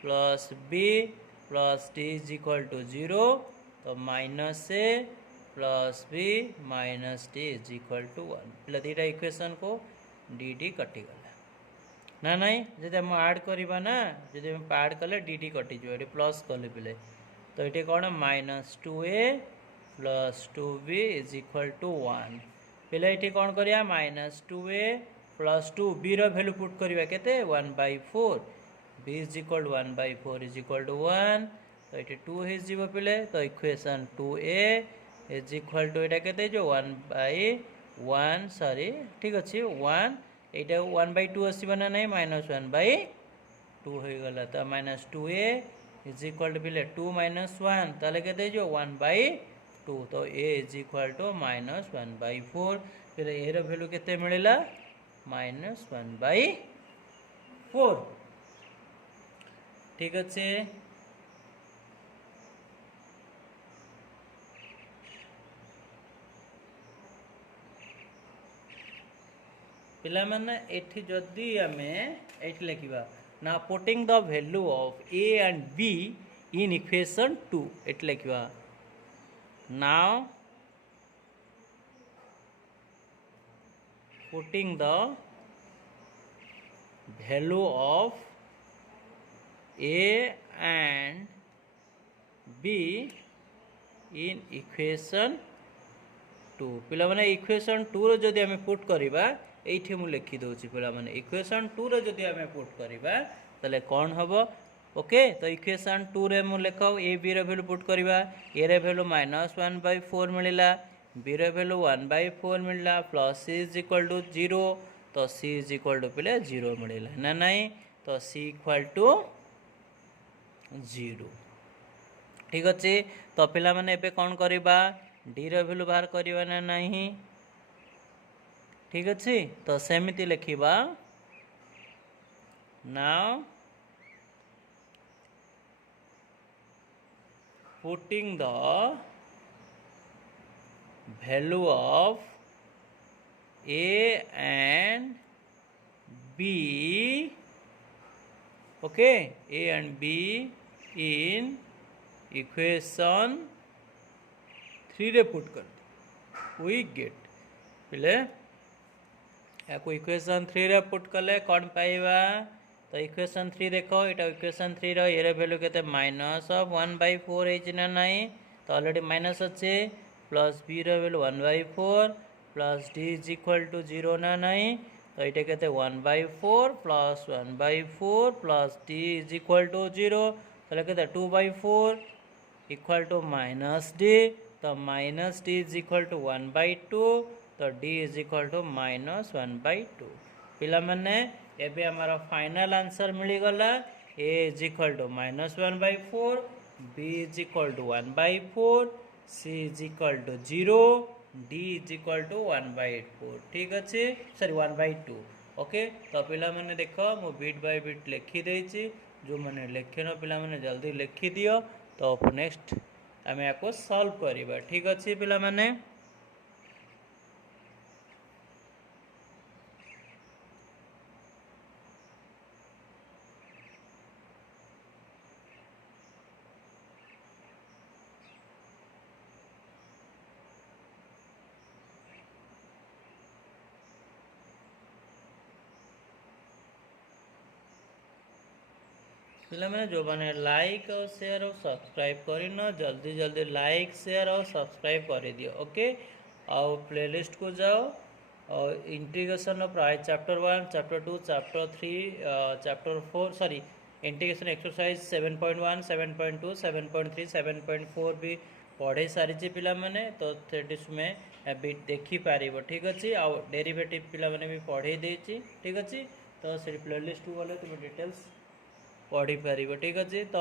plus b plus d is equal to 0 तो minus a plus b minus d is equal to 1 पहले दीटा इक्वेशन को डी डी कटिगला ना नहीं जब हम ऐड करवा ना जब हम ऐड कले डी डी कटिज ये प्लस कले पहले तो ये कौन minus 2a plus 2b is equal to 1 पहले ये कौन करिया माइनस 2a प्लस 2 बी रो वैल्यू पुट करिवा केते 1/4 b is equal 1/4 is equal to 1 तो ये 2 हे जीवो पहले तो equation 2a is equal to एटा केते जो 1/1 सॉरी ठीक अच्छे 1 एटा 1/2 आसीबा ना नहीं माइनस 1/2 हो गला तो minus 2a is equal to पहले 2 माइनस 1 ताले केते जो 1/2 तो a is equal to minus 1/4 फिर a रो वैल्यू केते मिलला माइनस 1/4। ठीक अच्छे पिला माने एठी जदी हमें एठी लिखिबा ना putting the value of a and b in equation 2 एठी लिखिबा now putting the value of a and b in equation 2 पिला माने इक्वेशन 2 रो जदी हमें पुट करिबा एठी मु लिखि दोछि पिला माने इक्वेशन 2 रो जदी हमें पुट करिबा तले कोन हबो ओके तो इक्वेशन 2 रे मु लेख ए बी रो वैल्यू पुट करवा ए रे वैल्यू -1/4 मिलला बी रो वैल्यू 1/4 मिलला plus c is equal to 0 तो सी इज इक्वल टू पिले 0 मिलला ना नहीं तो सी इक्वल टू 0 ठीक अच्छे तो पिला माने एबे कौन करवा डी रो वैल्यू बाहर करवा ना नहीं ठीक अच्छे तो सेमिति लिखिबा now putting the value of A and B okay A and B in equation 3 रे पुट कर we get पहले या को इक्वेशन 3 रे पुट कले कौन पाइबा तो इक्वेशन 3 देखो इटा इक्वेशन 3 रो एरे वैल्यू केते -1/4 है ना नहीं तो ऑलरेडी माइनस अच्छे प्लस बी रो value 1/4 plus d is equal to 0 ना नहीं तो इटा केते 1/4 plus 1/4 plus d is equal to 0 तो केते 2/4 इक्वल टू माइनस डी तो minus d is equal to 1/2 तो डी इज इक्वल टू -1/2 पिला माने एबे हमारा फाइनल आंसर मिली गला A is equal to -1/4 B is equal to 1/4 C is equal to 0 D is equal to 1/4 ठीक अच्छे सॉरी 1/2 ओके तो पिला माने देखो मु बिट बाय बिट लिखी देछि जो माने लेखन पिला माने जल्दी लिखी दियो तो नेक्स्ट आमे याको सॉल्व करिबा ठीक अच्छे पिला माने मैंने जो मैंने लाइक और शेयर और सब्सक्राइब करिन जल्दी जल्दी लाइक शेयर और सब्सक्राइब कर दियो ओके और प्लेलिस्ट को जाओ और integration of right chapter 1 chapter 2 chapter 3 chapter 4 sorry integration exercise 7.1 7.2 7.3 7.4 भी पढ़े सारी पिला माने तो में भी देखी पार ठीक अच्छे आ डेरिवेटिव पिला माने भी पढ़े देछि ठीक अच्छे तो से प्लेलिस्ट को गले तुम डिटेल्स पढ़ी पार ठीक अच्छे तो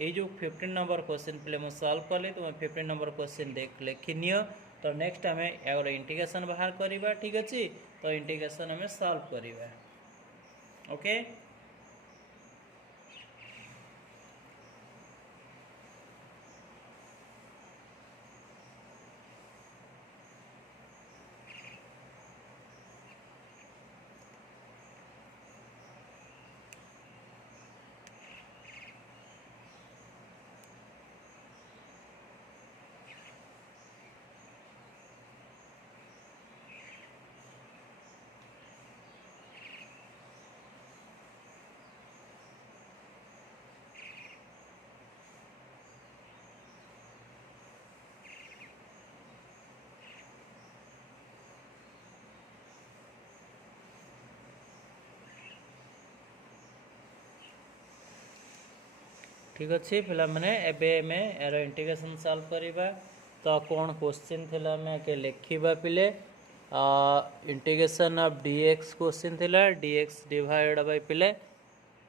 ये जो 15 नंबर क्वेश्चन पे मुझे सॉल्व कली तुम 15 नंबर क्वेश्चन देख लिखि नियो तो नेक्स्ट आम यार इंटीग्रेशन बाहर करवा ठीक अच्छे तो इंटीग्रेशन आम सॉल्व करवा ओके ठीक अच्छे पिला माने एबे में यार इंटीग्रेशन सॉल्व करवा तो कौन क्वेश्चन थिला में के लिखिबा पिले इंटीग्रेशन ऑफ dx क्वेश्चन थिला dx डिवाइडेड बाय पिले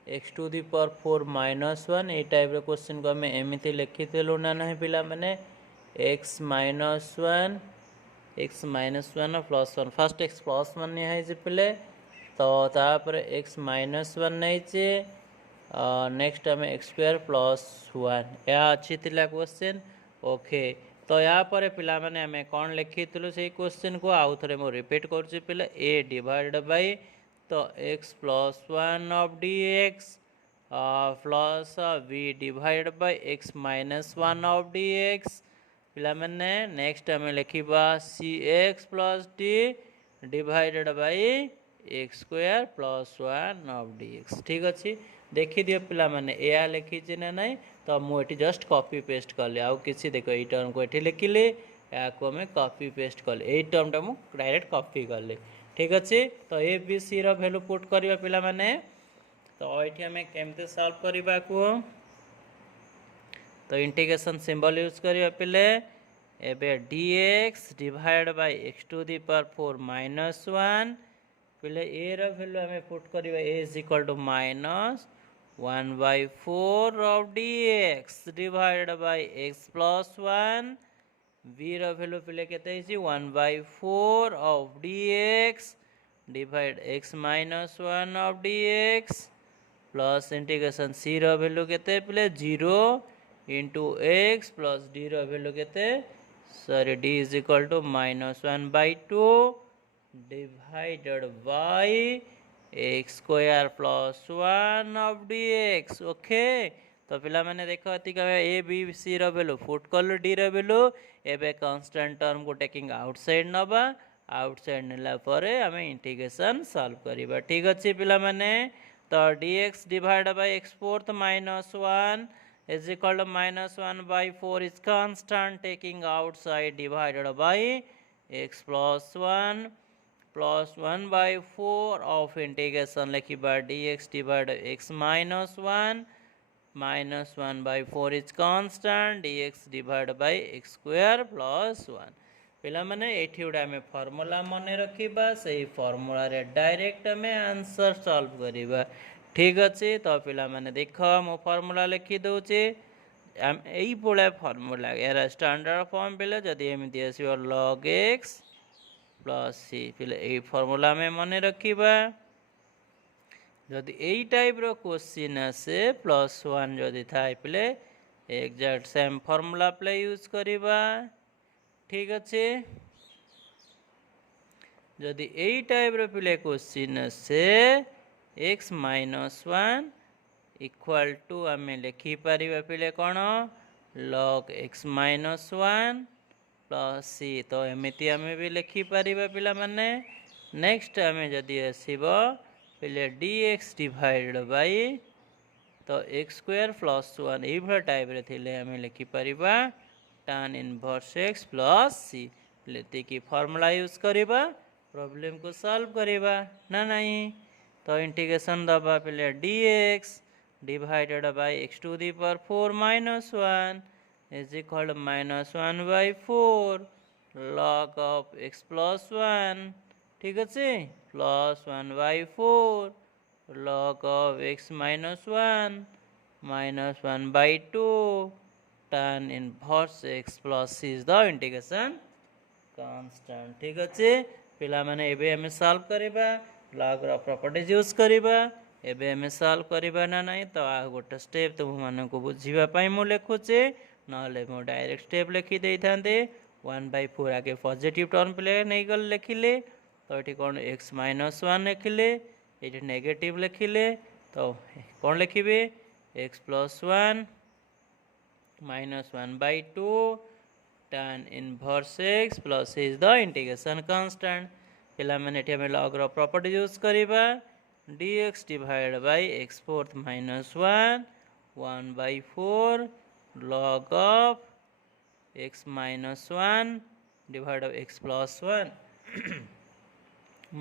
x टू दी पावर 4 -1 ए टाइप रे क्वेश्चन को हमें एमिति लिखितेलु ना नहीं पिला माने x -1 plus 1 first x plus 1 नहीं है जे पिले तो तापर x -1 नहीं जे नेक्स्ट आम x² + 1 या अच्छी थिला क्वेश्चन ओके तो या पर पिला माने आम कौन लिखिलु से क्वेश्चन को आउ थे मुझे रिपीट करुच्ची पिला a डिवाइडेड बाय तो x + 1 of dx plus b divided by x -1 of dx पिला माने नेक्स्ट आम लिखा cx + d divided by x² + 1 of dx ठीक अच्छे देखी दियो पिला माने या लिखी ना नहीं तो मुझे जस्ट कॉपी पेस्ट कली आउ किसी देखो ये टर्म को ये लिखिली या को मैं कॉपी पेस्ट कली ये टर्म टा मुझे डायरेक्ट कॉपी कली ठीक अच्छे तो ए बी सी रो वैल्यू पुट करवा पिला माने तो ये आम केमती सॉल्व करवा को तो इंटीग्रेशन सिंबल यूज करिया पिले एबे dx divide by x to the power 4 minus 1 पिले a रो वैल्यू हमें पुट करिवा a is equal to minus 1 by 4 of dx divide by x plus 1 v रो वैल्यू पिले केते हिची 1 by 4 of dx divide x minus 1 of dx plus integration c रो वैल्यू केते पिले 0 इंटू एक्स प्लस डी रो वैल्यू केते sorry d is equal to minus 1 by 2 divided by x square plus 1 of d x okay तो पिला माने देखो अति का ए बी सी रो वैल्यू पुट कलु डी रो वैल्यू एबे कांस्टेंट टर्म को टेकिंग आउटसाइड नबा आउटसाइड नेला परे हमें इंटीग्रेशन सॉल्व करिबा ठीक अछि पिला माने तो dx divide by x fourth minus 1 is equal to minus 1 by 4 is constant taking outside divided by x plus 1 plus 1 by 4 of integration लिखिबा dx divided x minus 1 minus 1 by 4 is constant dx divided by x square plus 1 पिला माने एठी उडा में फार्मूला मने रखिबा सही फार्मूला रे डायरेक्ट में आंसर सॉल्व करिबा ठीक अच्छे तो पिला माने देख मो फार्मूला लिखि दउचे यही भले फार्मूला यार स्टैंडर्ड फॉर्म पिले जदि एमती आसीबो log x प्लस c पिले एही फार्मूला में मने रखिबा जदि एही टाइप रो क्वेश्चन आसे +1 जदि थाय पिले exact same formula play use करिबा ठीक अच्छे जदि एही टाइप रो पिले क्वेश्चन आसे x माइनस 1 इक्वल टू आम लिखि पारिबा पिले कौन log x माइनस 1 प्लस सी तो एमती आम भी लिखि पारिबा पिला माने नेक्स्ट आम जदि आसीबो पिले dx डिवाइडेड बाय तो x स्क्वायर प्लस 1 एही भला टाइप रे थिले आम लिखि पारिबा tan inverse x plus c लेते की फार्मूला यूज करिबा प्रॉब्लम को सॉल्व करिबा ना नहीं तो इंटीग्रेशन दबा पहले dx divided by x to the power 4 minus 1 is equal to minus 1 by 4 log of x plus 1 ठीक अच्छे plus 1 by 4 log of x minus 1 minus 1 by 2 tan inverse x plus c is the integration constant ठीक अच्छे पिला माने एबे हमें सॉल्व करिबा लॉग रो प्रॉपर्टीज यूज करिबा एबे हमें सॉल्व करिबा ना नहीं तो आ गोटे स्टेप तुम माने को बुझिबा पई मु लिखुचे नले मु डायरेक्ट स्टेप लिखि देई थांते 1/4 आगे पॉजिटिव टर्म प्ले नहीं गल लिखिले तो एठी कोन x - 1 लिखिले एठी नेगेटिव लिखिले तो कोन लिखिबे x + 1 -1/2 tan inverse x plus is the integration constant पिला माने एठी हम लॉग रो प्रॉपर्टी यूज करिबा dx divide by x fourth minus 1 1/4 log of x minus 1 divide of x plus 1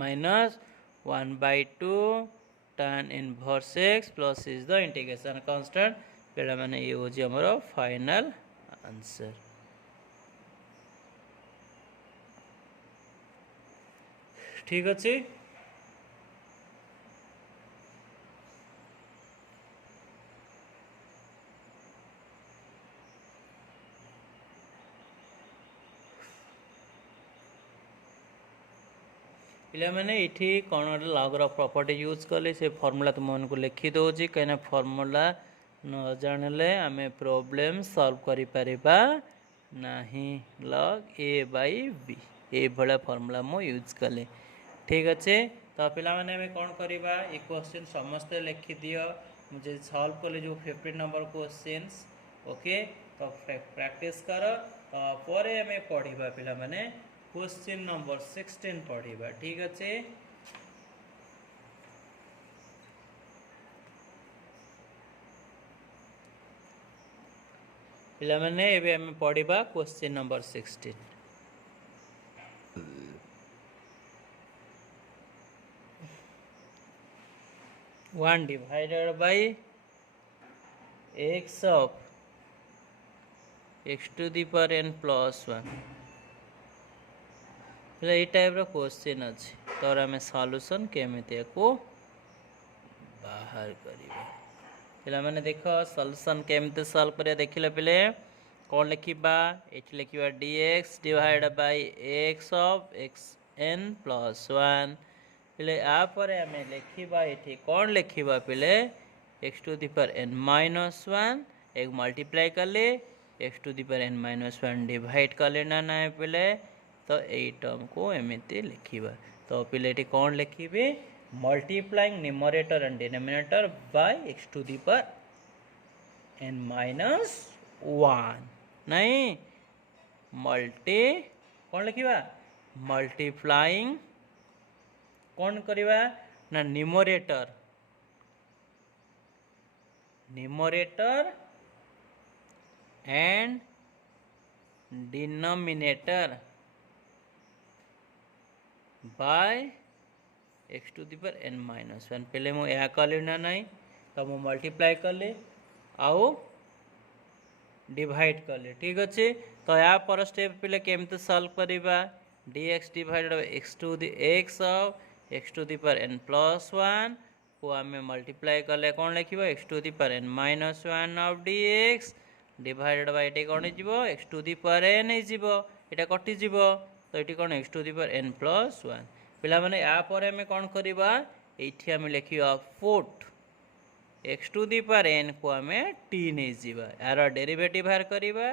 minus 1/2 tan inverse x plus is the integration constant पिला माने ये हो जे हमरो फाइनल आंसर ठीक अच्छे पिला माने इठी कोन लॉग रो प्रॉपर्टी यूज कले से फार्मूला तुम को लिखि दोजी कहीं फार्मूला न जानले आमे प्रॉब्लम सॉल्व करि परिबा नहीं log a by b ए भला फार्मूला मो यूज कले ठीक अच्छे तो पिला माने हमें कौन करिबा ये क्वेश्चन समस्त लिखि दियो मुझे सॉल्व कले जो 15 नंबर क्वेश्चंस ओके तो प्रैक्टिस करो परे हमें पढ़िबा पिला माने क्वेश्चन नंबर 16 पढ़िबा ठीक अच्छे पिला माने एबे हमें पढ़िबा question number 16 1 divided by x of x to the power n plus 1 ये टाइप रो क्वेश्चन अच्छी तो आम सॉल्यूशन केमिति को बाहर करिबा पिला माने देखो सॉल्यूशन केमिति सॉल्व करिया देखिले पिले कौन लिखिबा एठी लिखिबा dx divided by x of xn plus 1 पिले आ पर हमें लिखिबा एठी कौन लिखिबा पिले x to the power n minus 1 एक मल्टीप्लाई कर ले x to the power n minus 1 divide कर लेना ना पिले तो यही टर्म को एमती लिखा तो पिलेटी कौन लिखे multiplying numerator and denominator by x to the power n minus 1 नहीं मल्टी कौन लिखा मल्टीप्लाइंग कौन करवा ना numerator and denominator by x to the power n minus 1 पहले मुझे यह कली ना नहीं तो मुझे मल्टीप्लाई कली आउ डिवाइड कली ठीक अच्छे तो या पर स्टेप पे केमती सॉल्व करवा dx divided by x to the x of x to the power n plus 1 को आम मल्टीप्लाई कले कौन लिखा x to the power n minus 1 of dx divided bye ये कौन हो x to the power n हो कटिज तो ये कौन x to the power n plus 1 पिला माने या पर हमें कौन करवा ये आम लिखा put x to the power n को आम t नहीं जावा यार डेरिवेटिव बाहर करवा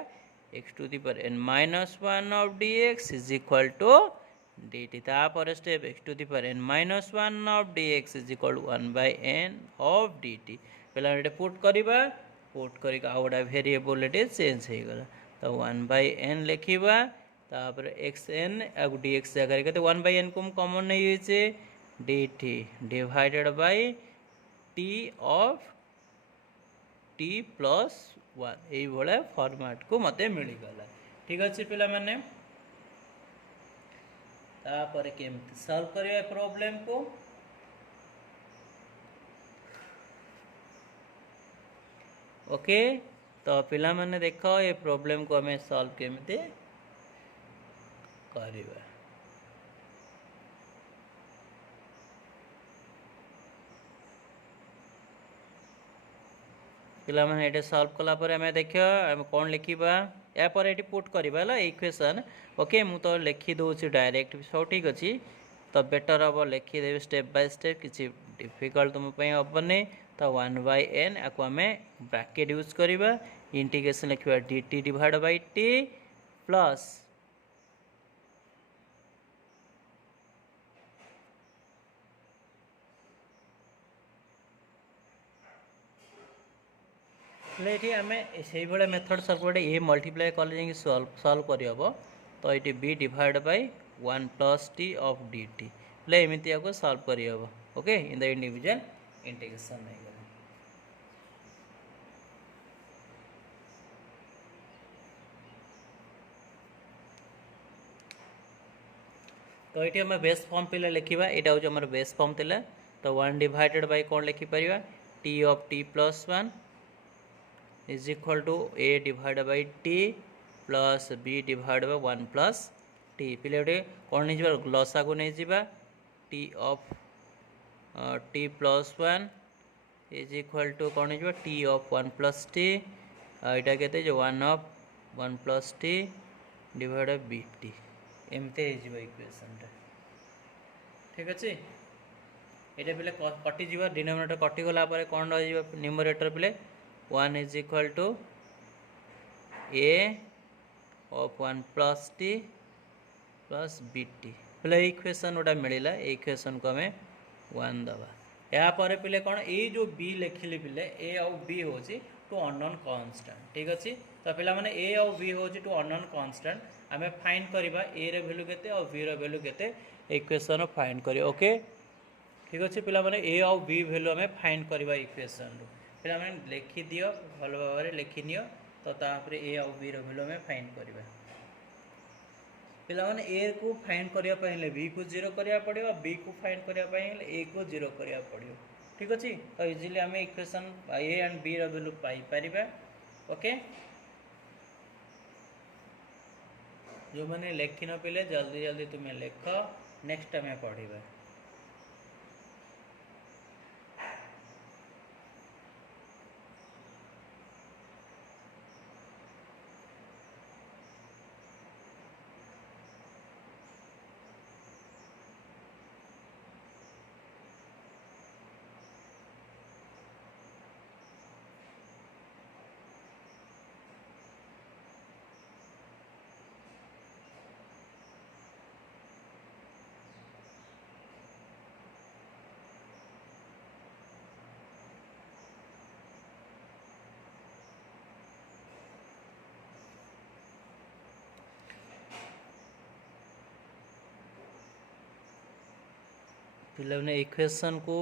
x to the power n minus 1 of dx is equal to dt तापर step x to the power n minus 1 of dx is equal to 1 by n of dt पिला ये पुट करवा पुट कर गोटा वेरिएबल ये चेंज हो गला तो 1 बाय n लिखा तापर एक्स एन आग डी एक्स जगह के 1 बाय एन को कॉमन नहीं होइछे dt divided by T of t plus 1 यही भाया फॉर्मेट को मते मिल गला ठीक अच्छे पिला माने तापर केमती सॉल्व करिया प्रॉब्लम को ओके तो पिला माने देखो ये प्रॉब्लम को हमें सॉल्व केमती करवा पिला माने एटे सॉल्व कला पर हमें देखियो हम कौन लिखिबा या पर एटी पुट करबा ला इक्वेशन ओके मु तो लिखि दोछि डायरेक्ट सब ठीक अछि तो बेटर हम लिखि देबे स्टेप बाय स्टेप किछि डिफिकल्ट तुम पई हबने तो 1 बाय n आको हमें ब्रैकेट यूज करबा इंटीग्रेशन लिखिबा dt divide by t plus ये आम से मेथड सर्व ए मल्टीप्लाई कले सॉल्व करहब तो ये b divide by 1 plus t of d t एमती आपको सॉल्व करहब okay in the individual integration नहीं गला तो ये आम बेस फॉर्म पे लिखा यहाँ हूँ आम बेस फॉर्म थी तो 1 डिवाइडेड बाय कौन लिखिपर t of t plus 1 is equal to a divide by t plus b divide by 1 plus t पिले गोटे कौन नहीं लसा को नहीं जावा t of t plus 1 is equal to कौन हो t ऑफ 1 प्लस t यहाँ के 1 of 1 plus t divide by b t एमती इक्वेशन ठीक अच्छे ये पे कटिज डिनोमिनेटर कटिगला कौन रही न्यूमरेटर पे 1 is equal to a of 1 plus t plus bt पहले इक्वेशन गोटा मिलला इक्वेशन को हमें 1 दबा या पर पिले कौन ये जो b लिखिली पिले a और b हो टू अननोन कांस्टेंट ठीक अच्छे तो पिला माने a और b हो टू अननोन कांस्टेंट आम फाइंड करवा a रे वैल्यू केते और b रे वैल्यू केते इक्वेशन फाइंड करी ओके ठीक अच्छे पिला माने a और b वैल्यू आम फाइंड करवा इक्वेशन फिर आम लिखि दियो भल भाव लिखि नियो तो तापर ए आउ बी वैल्यू में फाइंड करवा पे ए को फाइंड करने बी को 0 करा पड़ो बी को फाइंड करने ए को 0 करा पड़ो ठीक अच्छे। तो इजिली आम equation a and b value पाई। ओके, जो मैंने लेखि न पिले जल्दी जल्दी तुम्हें लेख, नेक्स्ट टाइम पढ़ा। पिलाने इक्वेशन को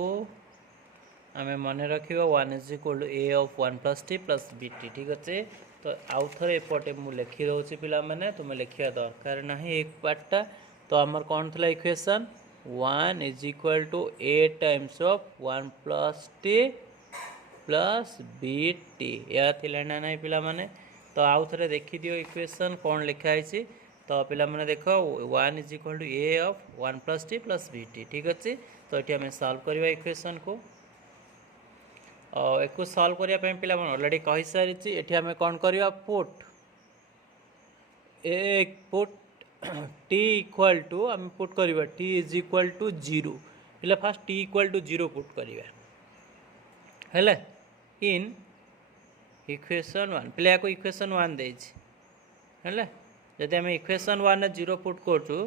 आम मन रखा 1 = a ऑफ 1 + t + bt। ठीक अच्छे। तो आउ थे एपटे मुझे लिखी दूसरी पे तुम्हें लिखा दरकार ना एक पार्टा। तो आमर कौन थी equation 1 = a times of 1 + t + bt या थिला ना नहीं पिला माने। तो आउ थे देखी दियो इक्वेशन कौन लिखाई। तो पिला माने देख 1 = a ऑफ 1 + t + bt। ठीक अच्छे। तो ये आम सॉल्व करवा इक्वेशन को। एक सॉल्व करने पे ऑलरेडी कही सारी। ये आम कौन करवा पुट टी इक्वल टू आम पुट करवा टी = 0 पे फास्ट टी = 0 पुट करवा है इन इक्वेशन 1 पे या इक्वेशन 1 देला। जदि आम इक्वेशन 1 0 पुट करूँ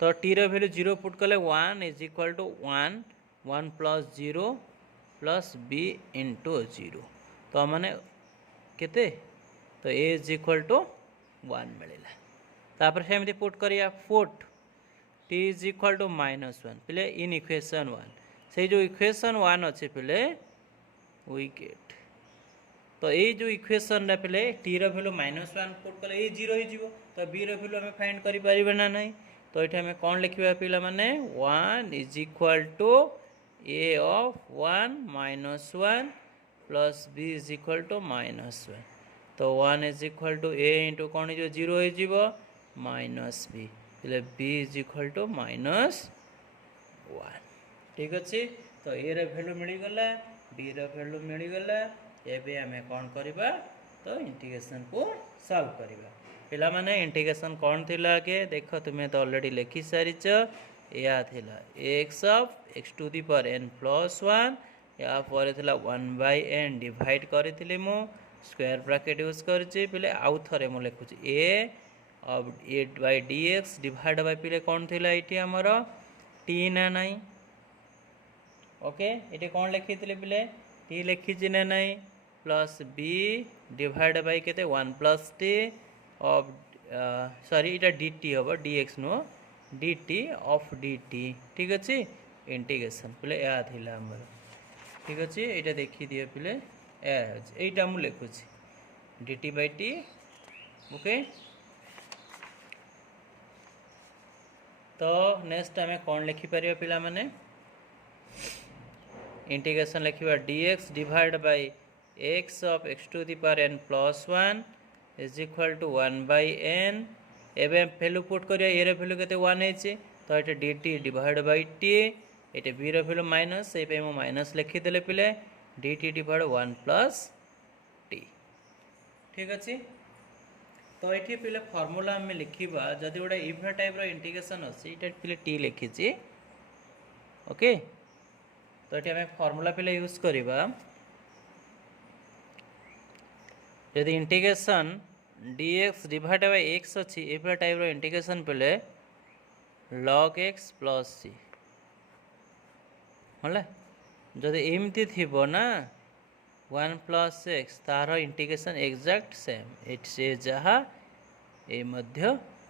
तो टी वैल्यू 0 पुट कले 1 = 1 1 + 0 + b × 0। तो मैंने केते तो a = 1 मिलला। तापर सेमती पुट करिया पुट t = -1 पिले इन इक्वेशन 1 से जो इक्वेशन 1 अच्छे पिले विकेट। तो ये जो इक्वेशन रे पिले टी वैल्यू -1 पुट कले ये 0 हो। तो b वैल्यू आम फाइंड कर पारे ना नहीं। तो ये आम कौन लिखा पिला माने 1 = a of 1 - 1 + b = -1। तो 1 = a × कौन हो 0 हो -b पे b = -1। ठीक अच्छे। तो a वैल्यू मिलगला b वैल्यू मिलगला। एबे आम कौन करवा तो इंटीग्रेशन को सॉल्व करवा। पिला माने इंटीग्रेशन कौन थी आगे देख तुम्हें तो ऑलरेडी लिखी सारी। या थिला x ऑफ x⁴n + 1 या पर थिला 1/n डिवाइड करी मु स्क्वायर ब्रैकेट यूज करछि। पिले आउ थरे मु लिखुछि a of a/dx divide by पिले कौन थिला एटी हमर t ना नहीं। ओके, ये कौन लिखी पिले t लिखी ना नहीं प्लस b डिवाइड बाय केते 1 + t ऑफ सॉरी इटा dt हम dx no dt of dt। ठीक अच्छे। इंटीग्रेशन पिले या थिला हमर। ठीक अच्छे। ये देखी दिए पिले या मुझे लिखुची dt/t। ओके, तो नेक्स्ट आम कौन लिखिपर पिला माने इंटीग्रेशन लिखा dx divide by x of x⁴n + 1 = 1/n। एवं वैल्यू पुट करिया ए वैल्यू केते 1 है। तो ये dt डिवाइड बाय t ये b वैल्यू माइनस से माइनस लिखिदे पिले dt डिवाइड 1 + t। ठीक अच्छे। तो ये पिले फॉर्मूला आम लिखा जदि गोटे इभर टाइप इंटीग्रेशन अच्छी पे t लिखी। ओके, तो ये आम फॉर्मूला पे यूज करवा यदि integration dx divide by x अच्छी इभर टाइप इंटीग्रेशन पे log x + c है। जदि एमती थी ना 1 + x तार इंटीग्रेशन एक्जाक्ट सेम से जहाँ ये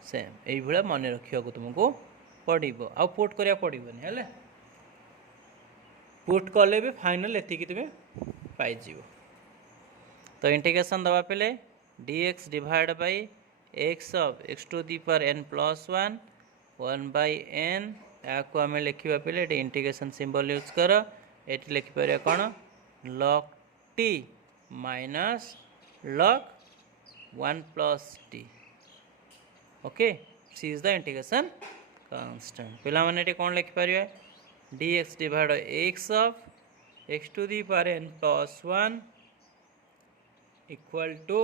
सेम ये मन रखा तुमको पड़ो आ पुट करा पड़ोनी है। पुट कले भी फाइनल एतिकी तुम्हें पाइज। तो इंटीग्रेशन दवा पे dx divide by x of x⁴n + 1 1/n या आम लिखा पे इंटीग्रेशन सिंबल यूज कर ये लिखिपर कौन log t minus log 1 plus t. Okay c is the integration constant पिला माने कौन लिखिपर dx divide x of x to the power n plus 1 equal to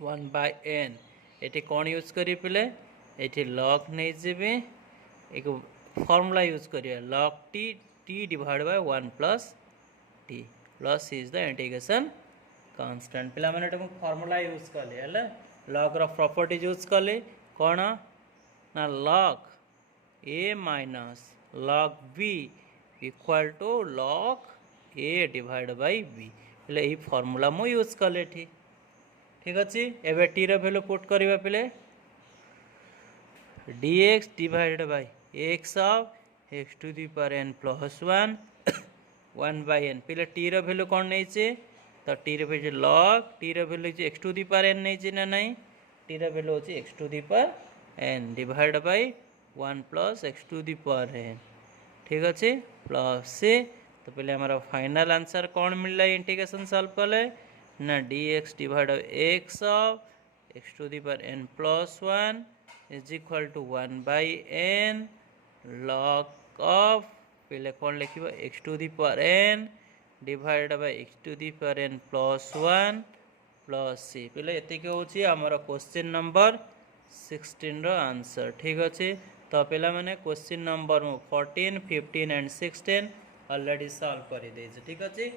1 by n. ये कौन यूज करी पिले ये log नहीं जीवे एक फॉर्मूला यूज करिए log t divide by 1 plus t plus is the integration constant पिला माने फॉर्मूला यूज कले हले log रो प्रॉपर्टीज यूज कले कौन ना log a minus log b equal to log a divide by b हेले ई फॉर्मूला मु यूज कले ठीक अच्छे एबे टी रो वैल्यू पुट करिबा पिले dx divided by x of x to the power n plus 1 1 by n पिले टी रो वैल्यू कौन नहीं छे तो टी रो वैल्यू log टी रो value x to the power n नहीं छे ना नहीं टी रो वैल्यू होची x to the power n divide by 1 plus x to the power n ठीक अच्छे प्लस से तो पहले हमारा फाइनल आंसर कौन मिलला इंटीग्रेशन सॉल्व कले ना dx divide x of x to the power n plus 1 is equal to 1 by n log of पहले कौन लिखिबो x to the power n divide by x to the power n plus 1 plus c पहले एतिक होची हमर क्वेश्चन नंबर 16 रो आंसर ठीक अछि तो पहला माने question number 14 15 and 16 already solve करि दे छै ठीक अछि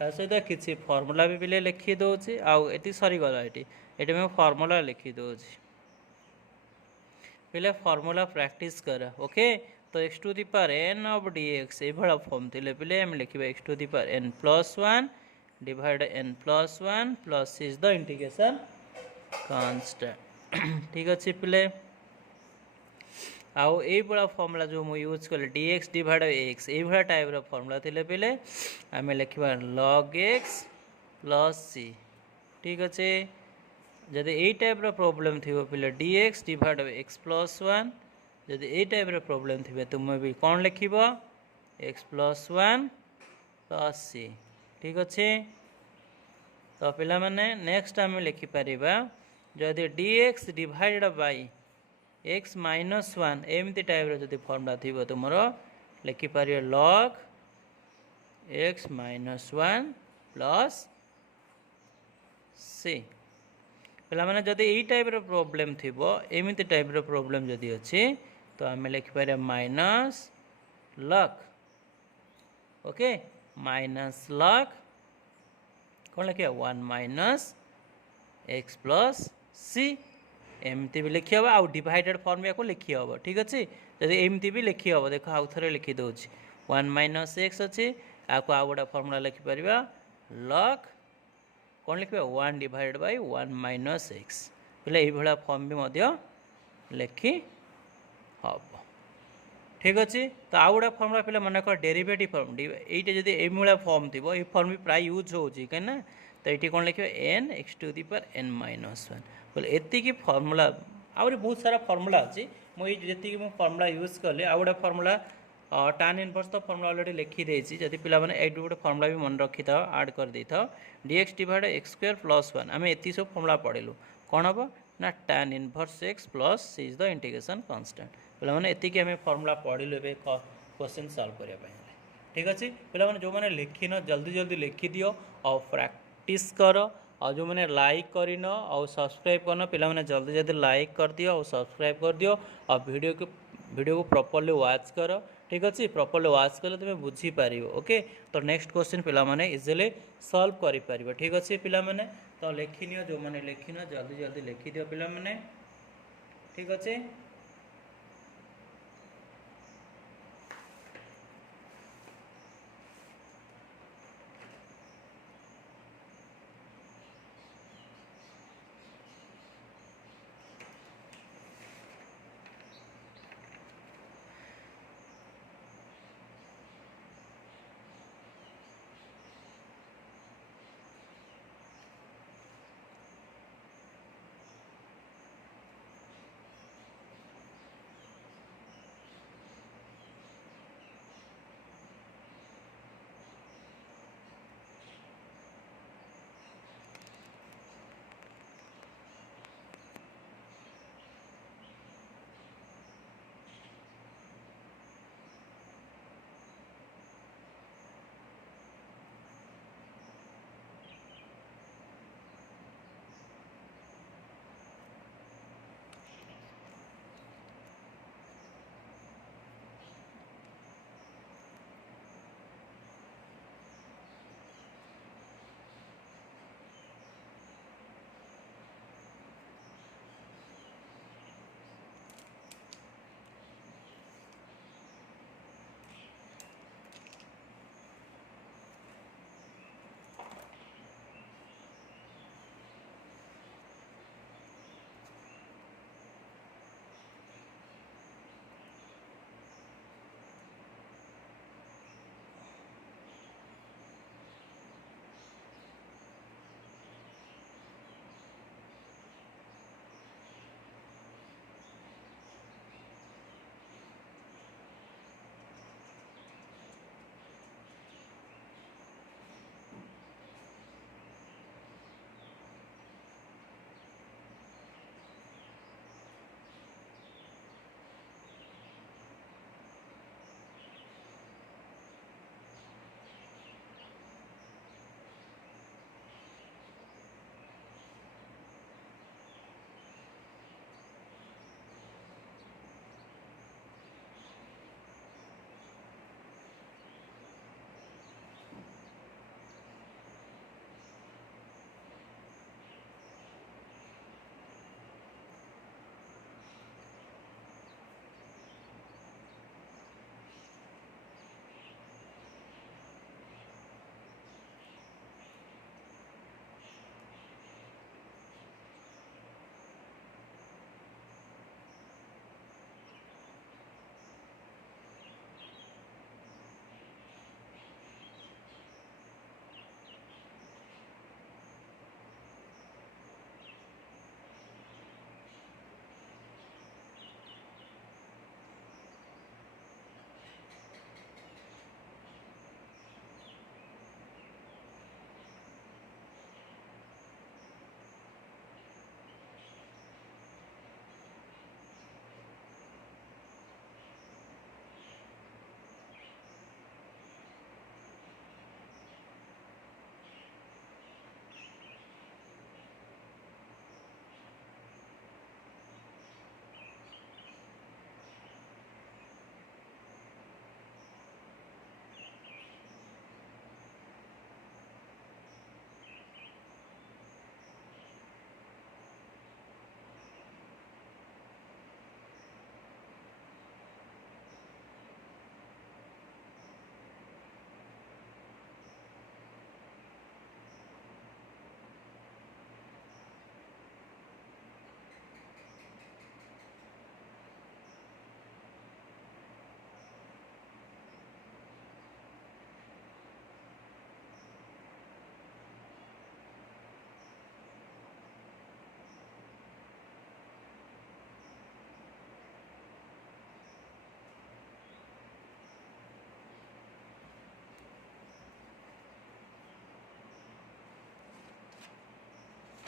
सहित किसी फॉर्मूला भी पहले लिखि दौची आती सरी गला ये मैं फॉर्मूला लिखि दौची पहले फॉर्मूला प्रैक्टिस कर ओके तो x to the power n of dx ये भाड़ा फॉर्म थे पहले हम लिखा x to the power n plus 1 divide n plus 1 plus is the integration constant ठीक अच्छे पहले आउ ये बड़ा फॉर्मूला जो मु यूज कले dx डिवाइड x ये भाड़ा टाइप रो फॉर्मूला थे पहले आम लिखा log x प्लस c ठीक अच्छे जदि यही टाइप रो प्रॉब्लम थी पहले dx डिवाइड x प्लस 1 जदि यही टाइप रो प्रॉब्लम थी तुम भी कौन लिखब x प्लस 1 प्लस c ठीक अच्छे तो पिला माने नेक्स्ट आम लिखिपर जदि dx divide by x minus 1 एमती टाइप रो जदि फॉर्मूला थी तुम लिखिपर log x minus 1 plus c पिला माने जदि यही टाइप रो प्रॉब्लम थी एमती टाइप रो प्रॉब्लम जदि अच्छी तो आम लिखिपर minus log okay minus log कौन लिखिए 1 माइनस एक्स प्लस सी एमती भी लिखी हम आउ डिवाइडेड फॉर्म या लिखी हम ठीक अच्छे जब एमती भी लिखी हम देख आउ थे लिखी दूसरी 1 माइनस एक्स अच्छे आपको आउ गोटा फर्मूला लिखिपर log कौन लिखे 1 डिवाइडेड बाय 1 माइनस एक्स बोले ये फॉर्म भी लिखी हम ठीक अच्छे तो आउ गोटा फर्मूला पे मन कर डेरिवेटिव फॉर्म ये जब ये फॉर्म थी ये फॉर्म भी प्राय यूज हो कहीं तो ये कौन लिखे n x to the power n minus 1 बोले एति फर्मूला आहरी बहुत सारा फर्मूला अच्छी मुझे फर्मूला यूज कली आउ गोटे फर्मूला tan इनवर्स तो फर्मूला ऑलरेडी लिखी देछि जदि पिला माने एट गोटे फर्मूला भी मन रखी था ऐड कर दे था dx divide x square plus 1 आम एति सब फर्मूला पढ़ेलु कौन हम ना tan inverse x plus c is the integration constant पिला माने एति आम फर्मूला पढ़ेलु ए क्वेश्चन सॉल्व करिया पय ठीक अच्छे पिला माने जो माने लिखिन जल्दी जल्दी लिखि दियो और प्रैक्टिस कर और जो मैंने लाइक करन और सब्सक्राइब करना पिला माने जल्दी जल्दी लाइक कर दियो और सब्सक्राइब कर दियो और वीडियो को प्रॉपर्ली वॉच कर ठीक अच्छे प्रॉपर्ली वॉच कले तुम बुझीपार ओके तो नेक्स्ट क्वेश्चन पिला माने इजिली सॉल्व करि परिबो ठीक अच्छे पिला माने तो लिखिनियो जो माने लिखिन जल्दी जल्दी लिखि दियो पिला माने ठीक अच्छे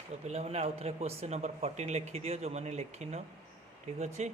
तो पिला माने आउ थे क्वेश्चन नंबर 14 लिखी दियो जो मैंने लिखिन ठीक अच्छे।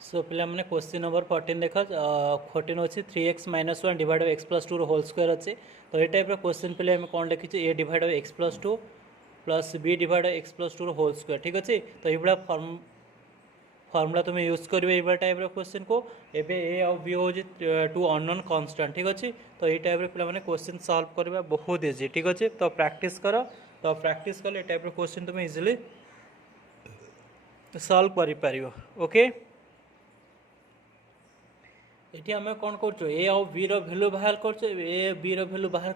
सो पे मैंने क्वेश्चन नंबर 14 देख 14 अच्छे 3x-1 divide by x plus 2 whole square अच्छे। तो ये टाइप क्वेश्चन पे कौन लिखी a divide by x plus 2 plus b divide by x plus 2 whole square ठीक अच्छे। तो ये फर्मुला तुम्हें यूज कर टाइप क्वेश्चन को एबे ए आउ बी हूँ टू अननोन कांस्टेंट ठीक अच्छे। तो ये टाइप पे क्वेश्चन सॉल्व करवा बहुत इजी ठीक अच्छे। तो प्रैक्टिस कर तो प्रैक्टिस कले टाइप क्वेश्चन तुम्हें इजिली सॉल्व कर ओके। ये आम कौन कर ए आउ बी रैल्यू बाहर कर ए बी रैल्यू बाहर